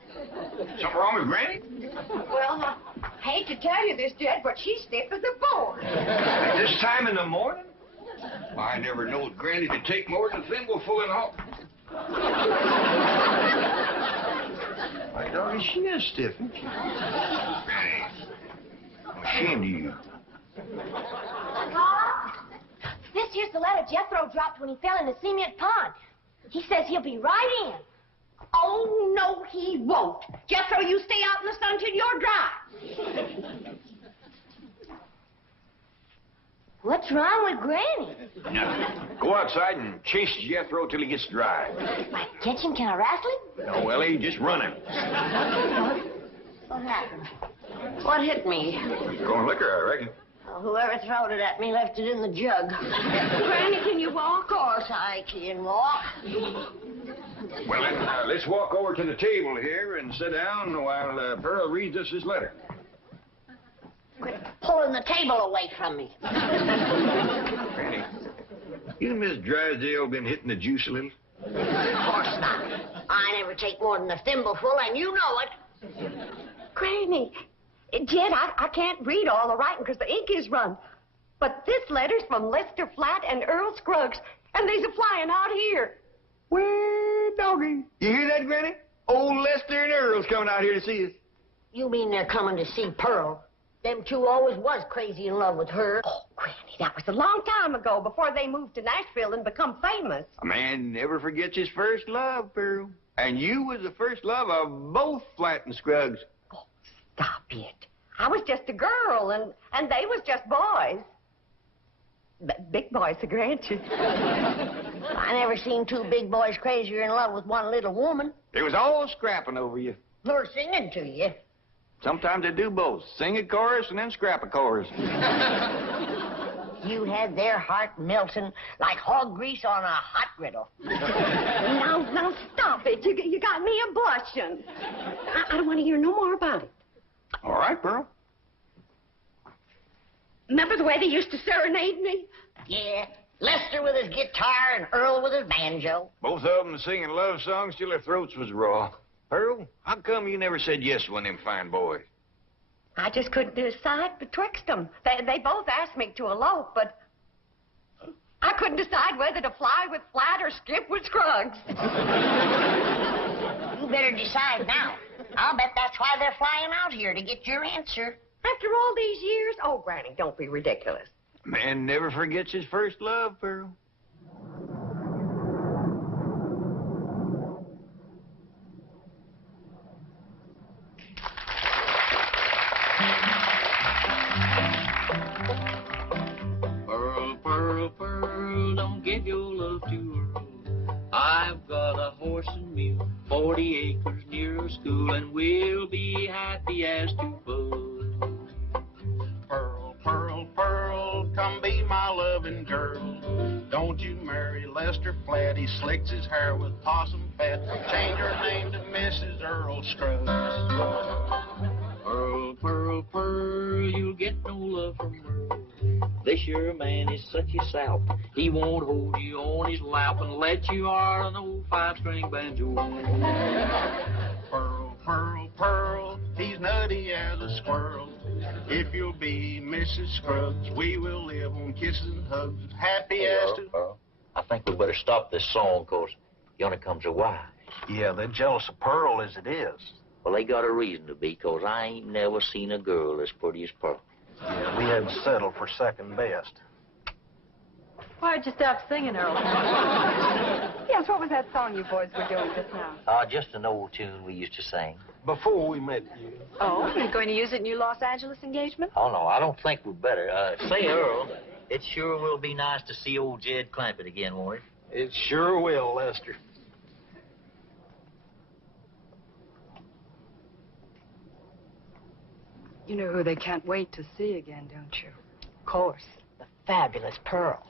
Something wrong with Granny? Well, I hate to tell you this, Jed, but she's stiff as a board. At this time in the morning? I never knowed Granny to take more than a thimbleful in all. My doggy, she is stiff, isn't she? Granny, I'm ashamed of you. This here's the letter Jethro dropped when he fell in the cement pond. He says he'll be right in. Oh, no, he won't. Jethro, you stay out in the sun till you're dry. What's wrong with Granny? Nothing. Go outside and chase Jethro till he gets dry. Like catch him, can I wrestle him? No, Elly, just run him. What happened? What hit me? Going liquor, I reckon. Well, whoever throwed it at me left it in the jug. Granny, can you walk? Of course I can walk. Well, then, let's walk over to the table here and sit down while Pearl reads us his letter. Quit pulling the table away from me. Granny, you and Miss Drysdale been hitting the juice a little? Of course not. I never take more than a thimbleful, and you know it. Granny, Jed, I can't read all the writing because the ink is run. But this letter's from Lester Flatt and Earl Scruggs, and they's a-flying out here. Well, doggy. You hear that, Granny? Old Lester and Earl's coming out here to see us. You mean they're coming to see Pearl? Them two always was crazy in love with her. Oh, Granny, that was a long time ago, before they moved to Nashville and become famous. A man never forgets his first love, Pearl. And you was the first love of both Flat and Scruggs. Oh, stop it. I was just a girl, and they was just boys. Big boys, the grant you. I never seen two big boys crazier in love with one little woman. They was all scrapping over you. Or singing to you. Sometimes they do both. Sing a chorus and then scrap a chorus. You had their heart melting like hog grease on a hot griddle. Now, stop it. You got me a blushing. I don't want to hear no more about it. All right, Pearl. Remember the way they used to serenade me? Yeah, Lester with his guitar and Earl with his banjo. Both of them singing love songs till their throats was raw. Pearl, how come you never said yes to one of them fine boys? I just couldn't decide betwixt them. They both asked me to elope, but I couldn't decide whether to fly with Flat or skip with Scruggs. You better decide now. I'll bet that's why they're flying out here, to get your answer. After all these years? Oh, Granny, don't be ridiculous. A man never forgets his first love, Pearl. Pearl, Pearl, Pearl, don't give your love to Earl. I've got a horse and mule, 40 acres near a school, and we'll be happy as two buds. Pearl, Pearl, Pearl, come be my loving girl. Don't you marry Lester Flat, he slicks his hair with possum fat. Change her name to Mrs. Earl Scruggs. Pearl, Pearl, Pearl, you'll get no love from Earl. This your man is such a sap. He won't hold you on his lap and let you are an old 5-string banjo. Pearl, Pearl, Pearl, he's nutty as a squirrel. If you'll be Mrs. Scruggs, we will live on kisses and hugs, happy as to... I think we better stop this song, 'cause yonder comes a wife. Yeah, they're jealous of Pearl as it is. Well, they got a reason to be, 'cause I ain't never seen a girl as pretty as Pearl. Yeah, we had to settle for second best. Why'd you stop singing, Earl? Yes, what was that song you boys were doing just now? Just an old tune we used to sing. Before we met you. Oh, you're going to use it in your Los Angeles engagement? Oh, no, I don't think we'd better. Say, Earl, it sure will be nice to see old Jed Clampett again, won't it? It sure will, Lester. You know who they can't wait to see again, don't you? Of course, the fabulous Pearl.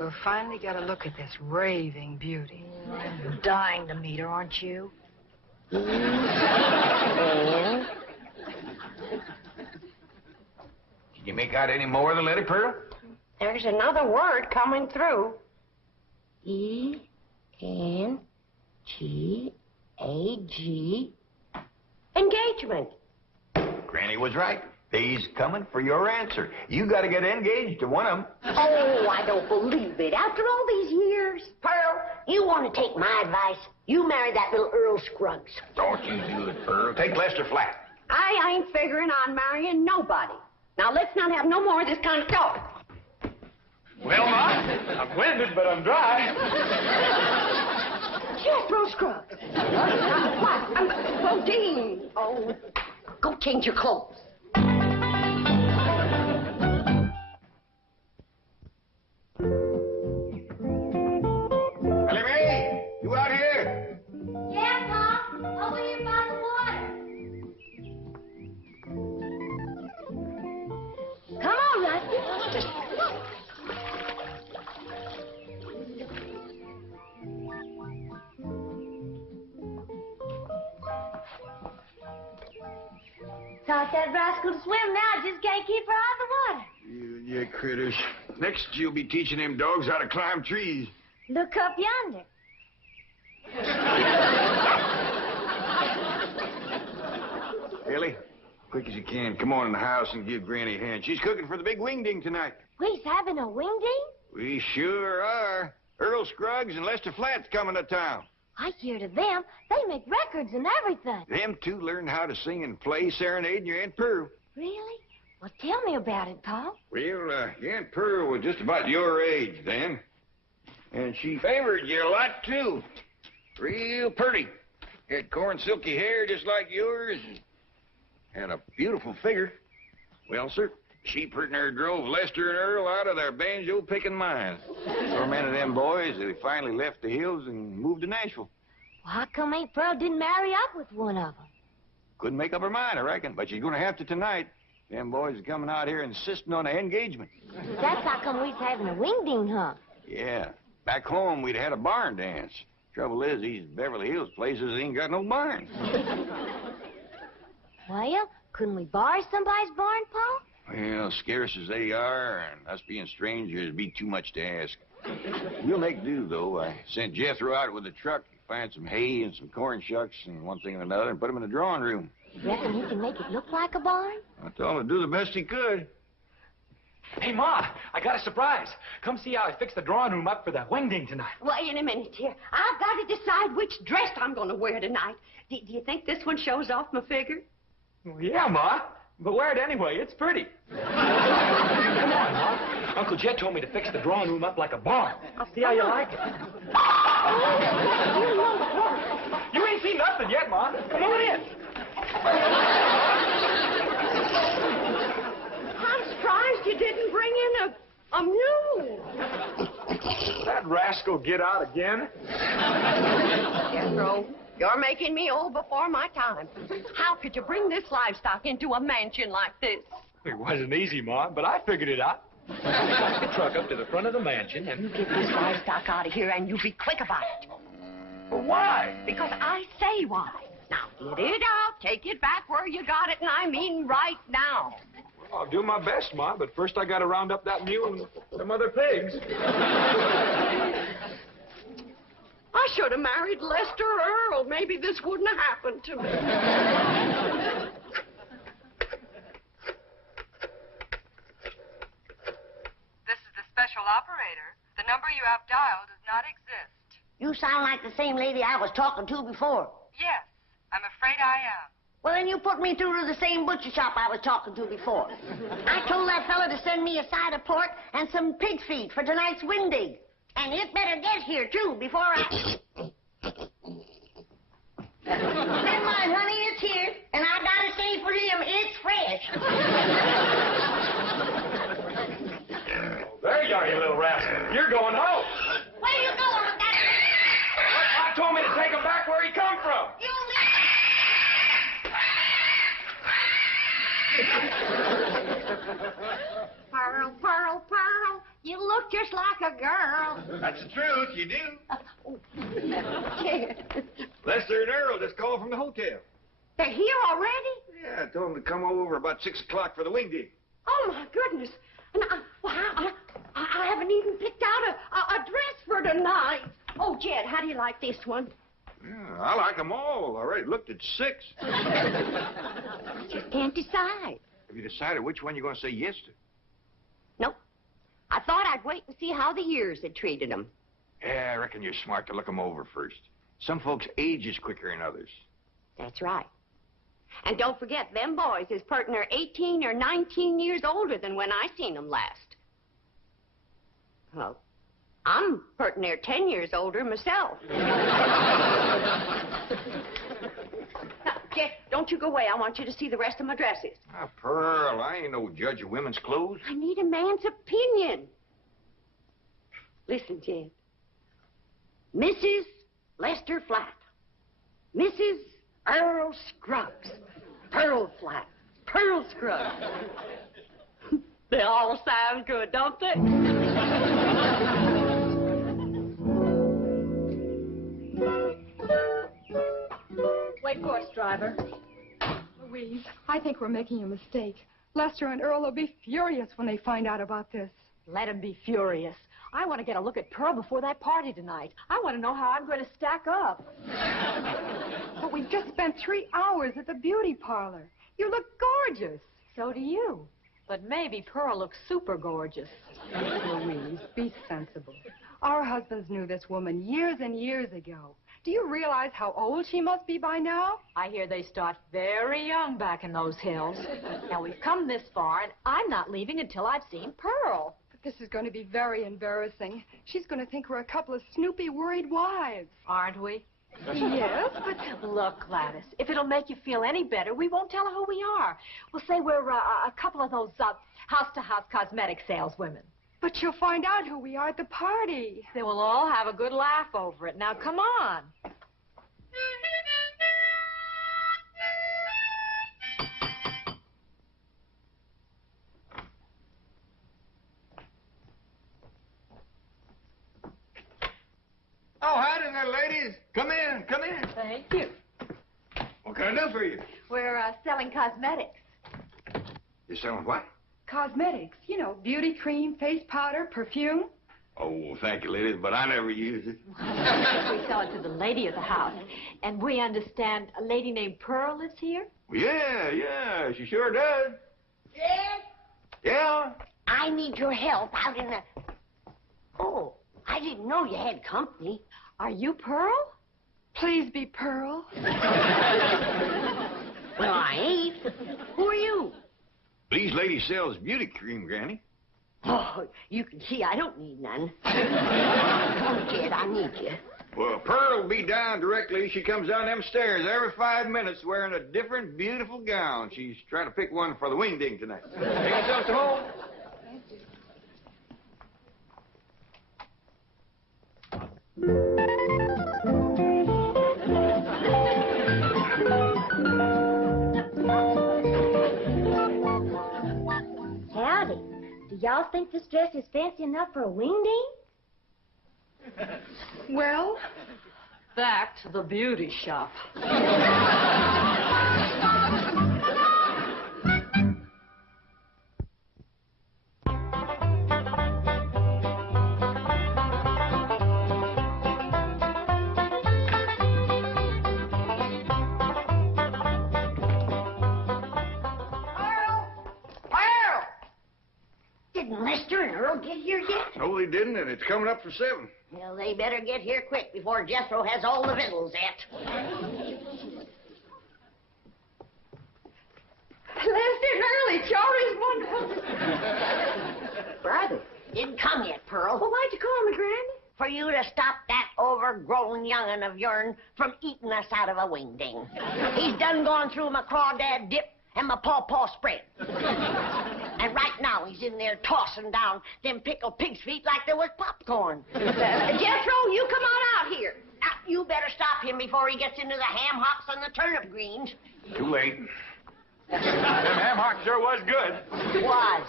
We'll finally get a look at this raving beauty. You're dying to meet her, aren't you? And Can you make out any more of the letter, Pearl? There's another word coming through. E-N-G-A-G. Engagement. Granny was right. He's coming for your answer. You got to get engaged to one of them. Oh, I don't believe it. After all these years. Pearl, you want to take my advice? You marry that little Earl Scruggs. Don't you do it, Pearl. Take Lester Flat. I ain't figuring on marrying nobody. Now, let's not have no more of this kind of talk. Well, I'm winded, but I'm dry. Jed Throws Scruggs. What? Oh, Dean. Oh, go change your clothes. Elly Mae, you out here? Yeah, Pop. Over here by the water. Come on, Rusty. Taught that rascal to swim now, just can't keep her out of the water. You critters. Next, you'll be teaching them dogs how to climb trees. Look up yonder. Elly, quick as you can, come on in the house and give Granny a hand. She's cooking for the big WingDing tonight. We's having a WingDing? We sure are. Earl Scruggs and Lester Flat's coming to town. I hear to them, they make records and everything. Them two learned how to sing and play serenading your Aunt Pearl. Really? Well, tell me about it, Pa. Well, your Aunt Pearl was just about your age then. And she favored you a lot, too. Real pretty. Had corn silky hair just like yours. And had a beautiful figure. Well, sir, she pretty near drove Lester and Earl out of their banjo-picking minds. For a man of them boys, they finally left the hills and moved to Nashville. Well, how come Aunt Pearl didn't marry up with one of them? Couldn't make up her mind, I reckon, but she's going to have to tonight. Them boys are coming out here insisting on an engagement. That's how come we's having a WingDing, huh? Yeah. Back home, we'd had a barn dance. Trouble is, these Beverly Hills places ain't got no barns. Well, couldn't we borrow somebody's barn, Pa? Well, scarce as they are, and us being strangers, it'd be too much to ask. We'll make do, though. I sent Jed Throws out with a truck to find some hay and some corn shucks and one thing and another and put them in the drawing room. You reckon he can make it look like a barn? I told him to do the best he could. Hey, Ma, I got a surprise. Come see how I fixed the drawing room up for the WingDing tonight. Wait a minute here. I've got to decide which dress I'm going to wear tonight. Do you think this one shows off my figure? Well, yeah, Ma, but wear it anyway. It's pretty. Come on, Ma. Uncle Jed told me to fix the drawing room up like a barn. I'll see how you like it. You ain't seen nothing yet, Ma. Come on in. I'm surprised you didn't bring in a mule. That rascal get out again? Jethro, you're making me old before my time. How could you bring this livestock into a mansion like this? It wasn't easy, Ma, but I figured it out. Took the truck up to the front of the mansion and... You get this livestock out of here and you be quick about it. Well, why? Because I say why. Now, get it out, take it back where you got it, and I mean right now. Well, I'll do my best, Ma, but first I gotta round up that mule and some other pigs. I should have married Lester Earl. Maybe this wouldn't have happened to me. This is the special operator. The number you have dialed does not exist. You sound like the same lady I was talking to before. Yes, I'm afraid I am. Well, then you put me through to the same butcher shop I was talking to before. I told that fella to send me a side of pork and some pig feet for tonight's WingDing. And it better get here, too, before I... Never mind, honey, it's here. And I gotta say for him, it's fresh. There you are, you little rascal. You're going home. Where you going with that? I told me to take him back where he come from. Pearl, Pearl, Pearl, you look just like a girl. That's the truth, you do. Jed. Lester and Earl just called from the hotel. They're here already? Yeah, I told them to come over about 6 o'clock for the WingDing. Oh, my goodness. And I haven't even picked out a dress for tonight. Oh, Jed, how do you like this one? Yeah, I like them all. I already looked at 6. Just can't decide. Have you decided which one you're going to say yes to? Nope. I thought I'd wait and see how the years had treated them. Yeah, I reckon you're smart to look them over first. Some folks age is quicker than others. That's right. And don't forget, them boys is pert near 18 or 19 years older than when I seen them last. Well, I'm pert near 10 years older myself. Now, Jeff, don't you go away. I want you to see the rest of my dresses. Ah, Pearl, I ain't no judge of women's clothes. I need a man's opinion. Listen, Jed. Mrs. Lester Flat. Mrs. Earl Scruggs. Pearl Flat. Pearl Scruggs. They all sound good, don't they? Wait for us, driver. Louise, I think we're making a mistake. Lester and Earl will be furious when they find out about this. Let them be furious. I want to get a look at Pearl before that party tonight. I want to know how I'm going to stack up. But we've just spent 3 hours at the beauty parlor. You look gorgeous. So do you. But maybe Pearl looks super gorgeous. Louise, be sensible. Our husbands knew this woman years and years ago. Do you realize how old she must be by now? I hear they start very young back in those hills. Now, we've come this far, and I'm not leaving until I've seen Pearl. But this is going to be very embarrassing. She's going to think we're a couple of snoopy, worried wives. Aren't we? Yes, but... Look, Gladys, if it'll make you feel any better, we won't tell her who we are. We'll say we're a couple of those house-to-house cosmetic saleswomen. But she'll find out who we are at the party. Then we'll all have a good laugh over it. Now, come on. Oh, howdy there, ladies. Come in, come in. Thank you. What can I do for you? We're selling cosmetics. You selling what? Cosmetics, you know, beauty cream, face powder, perfume. Oh, well, thank you, ladies, but I never use it. We sell it to the lady of the house. And we understand a lady named Pearl lives here? Yeah, she sure does. Jed? Yeah? I need your help out in the... Oh, I didn't know you had company. Are you Pearl? Please be Pearl. Well, I ain't. Who are you? These ladies sells beauty cream, Granny. Oh, you can see I don't need none. Come, Jed, I need you. Well, Pearl will be down directly. She comes down them stairs every 5 minutes wearing a different beautiful gown. She's trying to pick one for the WingDing tonight. Take yourself to home. Howdy. Do y'all think this dress is fancy enough for a WingDing? Well, Back to the beauty shop. Didn't Lester and Earl get here yet? No, they didn't, and it's coming up for 7. Well, they better get here quick before Jethro has all the victuals at. Lester and Earl, it sure is wonderful. Brother, didn't come yet, Pearl. Well, why'd you call me, Granny? For you to stop that overgrown young'un of yourn from eating us out of a WingDing. He's done gone through my crawdad dip and my pawpaw spread. And right now he's in there tossing down them pickled pig's feet like there was popcorn. Jethro, you come on out here. Now, you better stop him before he gets into the ham hocks and the turnip greens. Too late. Them ham hocks sure was good. Was.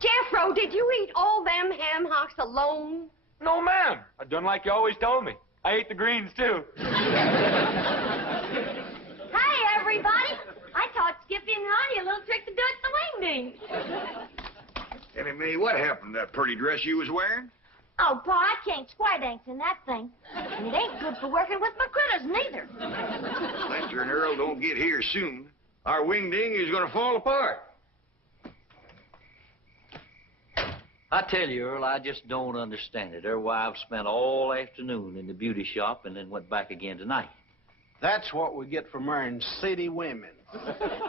Jethro, did you eat all them ham hocks alone? No, ma'am. I done like you always told me. I ate the greens, too. Hi, everybody. I taught Skippy and Ronnie a little trick to do at the WingDing. Annie Mae, what happened to that pretty dress you was wearing? Oh, Pa, I can't square dance in that thing. And it ain't good for working with my critters, neither. Lester and Earl don't get here soon. Our WingDing is going to fall apart. I tell you, Earl, I just don't understand it. Their wives spent all afternoon in the beauty shop and then went back again tonight. That's what we get for marrying city women.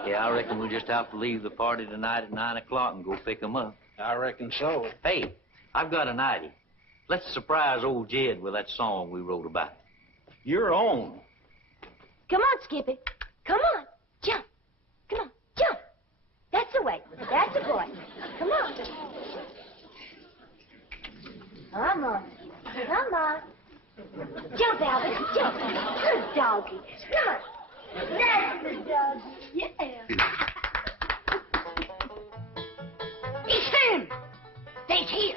Yeah, I reckon we'll just have to leave the party tonight at 9 o'clock and go pick them up. I reckon so. Hey, I've got an idea. Let's surprise old Jed with that song we wrote about. Your own. Come on, Skippy. Come on. Jump. Come on. Jump. That's the way. That's the boy. Come on. Come on. Come on. Jump, Albert. Jump. Good doggy. Come on. That's the doggy. Yeah. He's him. They's here.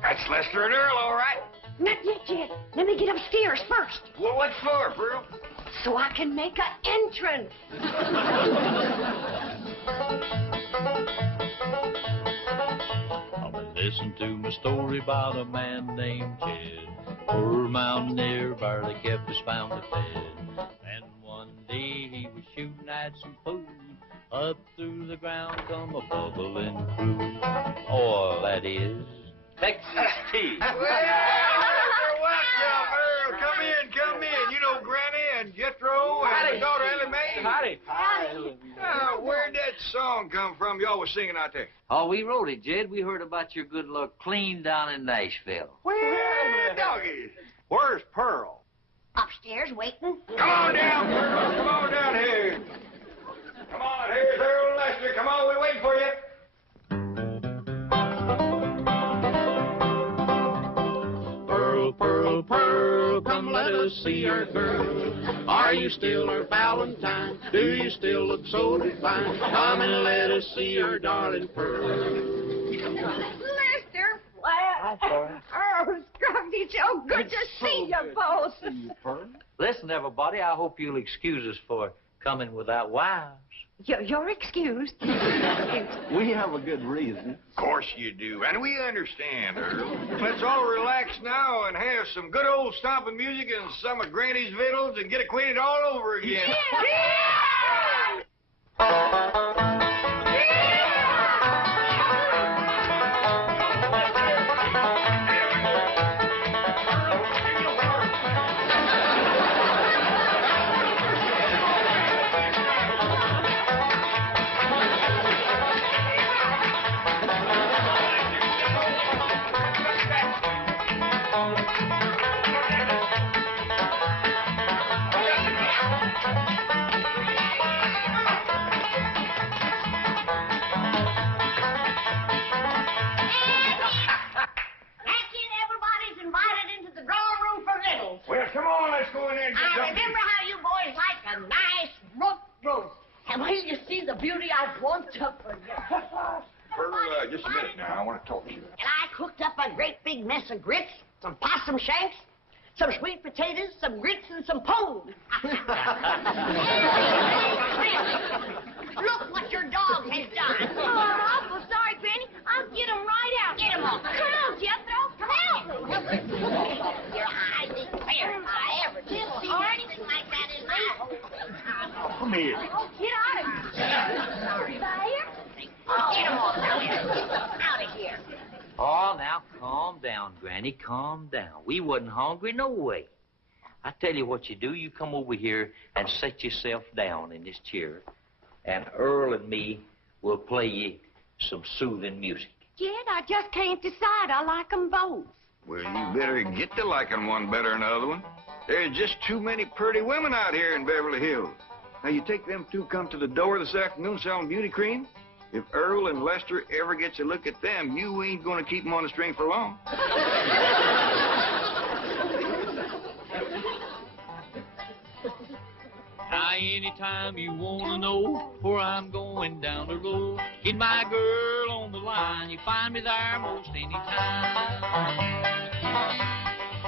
That's Lester and Earl, all right. Not yet, Jed. Let me get upstairs first. Well, what for, Pearl? So I can make an entrance. Listen to my story about a man named Jed. Poor mountaineer barely kept his family fed. And one day he was shooting at some food. Up through the ground come a bubbling crude. Oil, that is. Texas tea. Well, you're welcome, Earl. come in. You know Granny and Jed Throws and the daughter Elly Mae? Howdy. Where'd that song come from y'all was singing out there? Oh, we wrote it, Jed. We heard about your good luck clean down in Nashville. Where, doggies? Where's Pearl? Upstairs waiting. Come on down, Pearl. Come on down here. Come on, here's Earl and Lester. Come on, we're waiting for you. Pearl, Pearl, Pearl, come let us see our girl. Are you still our Valentine? Do you still look so divine? Come and let us see our darling Pearl. Lester Flat. Oh, Scruffy, so good to see you both. Listen, everybody, I hope you'll excuse us for coming without wives. You're excused. We have a good reason. Of course you do, and we understand, Earl. Let's all relax now and have some good old stomping music and some of Granny's victuals and get acquainted all over again. Well, come on, let's go in there and get I something. remember how you boys like a nice roast. And when you see the beauty I've want up for you. For just a minute now, I want to talk to you. And I cooked up a great big mess of grits, some possum shanks, some sweet potatoes, some grits, and some pone. Look what your dog has done. Oh, I'm awful sorry, Granny. I'll get him right out. Get him off. Come on, Jed Throws. Come on. Your eyes declare if I ever did see anything like that in my whole life. Come here. Oh, get out of here. Sorry. Fire? Oh, get him off. Out of here. Oh, now, calm down, Granny, calm down. We wasn't hungry no way. I tell you what you do. You come over here and set yourself down in this chair, and Earl and me will play you some soothing music. Jed, I just can't decide. I like them both. Well, you better get to liking one better than the other one. There's just too many pretty women out here in Beverly Hills. Now, you take them two come to the door this afternoon selling beauty cream. If Earl and Lester ever gets a look at them, you ain't going to keep them on the string for long. Now, anytime you want to know where I'm going down the road, get my girl on the line. You find me there most any time.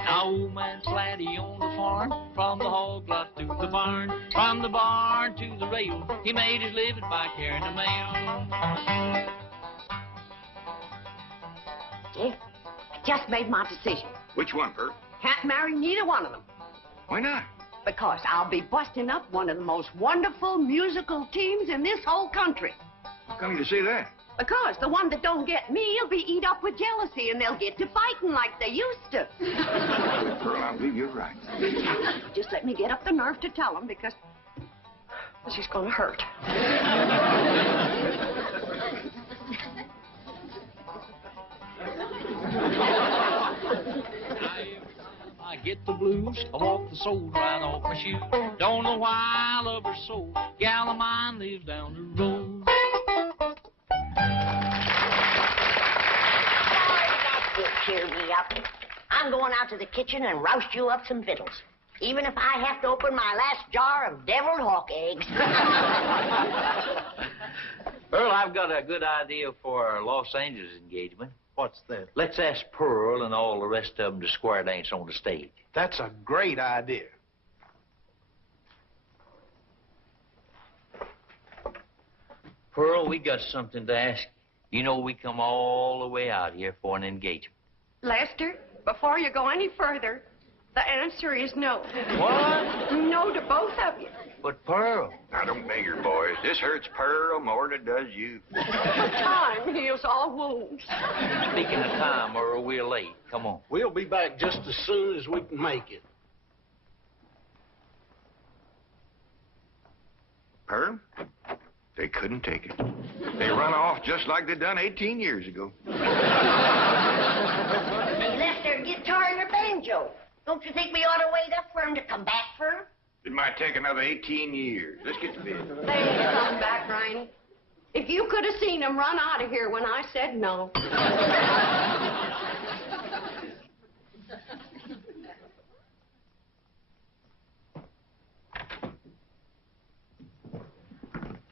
Now, old man Slatty on the farm, from the hog lot to the barn, from the barn to the rail, he made his living by carrying the mail. Jed, I just made my decision. Which one, Earl? Can't marry neither one of them. Why not? Because I'll be busting up one of the most wonderful musical teams in this whole country. How come you say that? Because the one that don't get me will be eat up with jealousy, and they'll get to fighting like they used to. Earl, I believe you're right. Just let me get up the nerve to tell them, because this is going to hurt. I get the blues, I walk the soul right off my shoe. Don't know why I love her so. Gal of mine lives down the road. Cheer me up. I'm going out to the kitchen and roust you up some victuals. Even if I have to open my last jar of deviled hawk eggs. Earl, I've got a good idea for our Los Angeles engagement. What's that? Let's ask Pearl and all the rest of them to square dance on the stage. That's a great idea. Pearl, we got something to ask. You know we come all the way out here for an engagement. Lester, before you go any further, the answer is no. What? No to both of you. But Pearl. Now, don't bigger, boys. This hurts Pearl more than it does you. Time heals all wounds. Speaking of time, Earl, we're late. Come on. We'll be back just as soon as we can make it. Pearl, they couldn't take it. They run off just like they done 18 years ago. They left their guitar and their banjo. Don't you think we ought to wait up for them to come back for 'em? It might take another 18 years. Let's get to bed. They ain't coming back, Granny. If you could have seen them run out of here when I said no.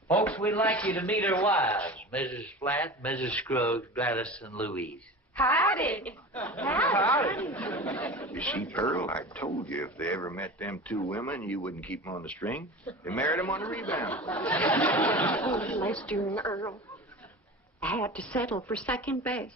Folks, we'd like you to meet our wives, Mrs. Flatt, Mrs. Scruggs, Gladys, and Louise. Howdy. You see, Pearl, I told you if they ever met them two women, you wouldn't keep them on the string. They married them on the rebound. Oh, Lester and Earl. I had to settle for second best.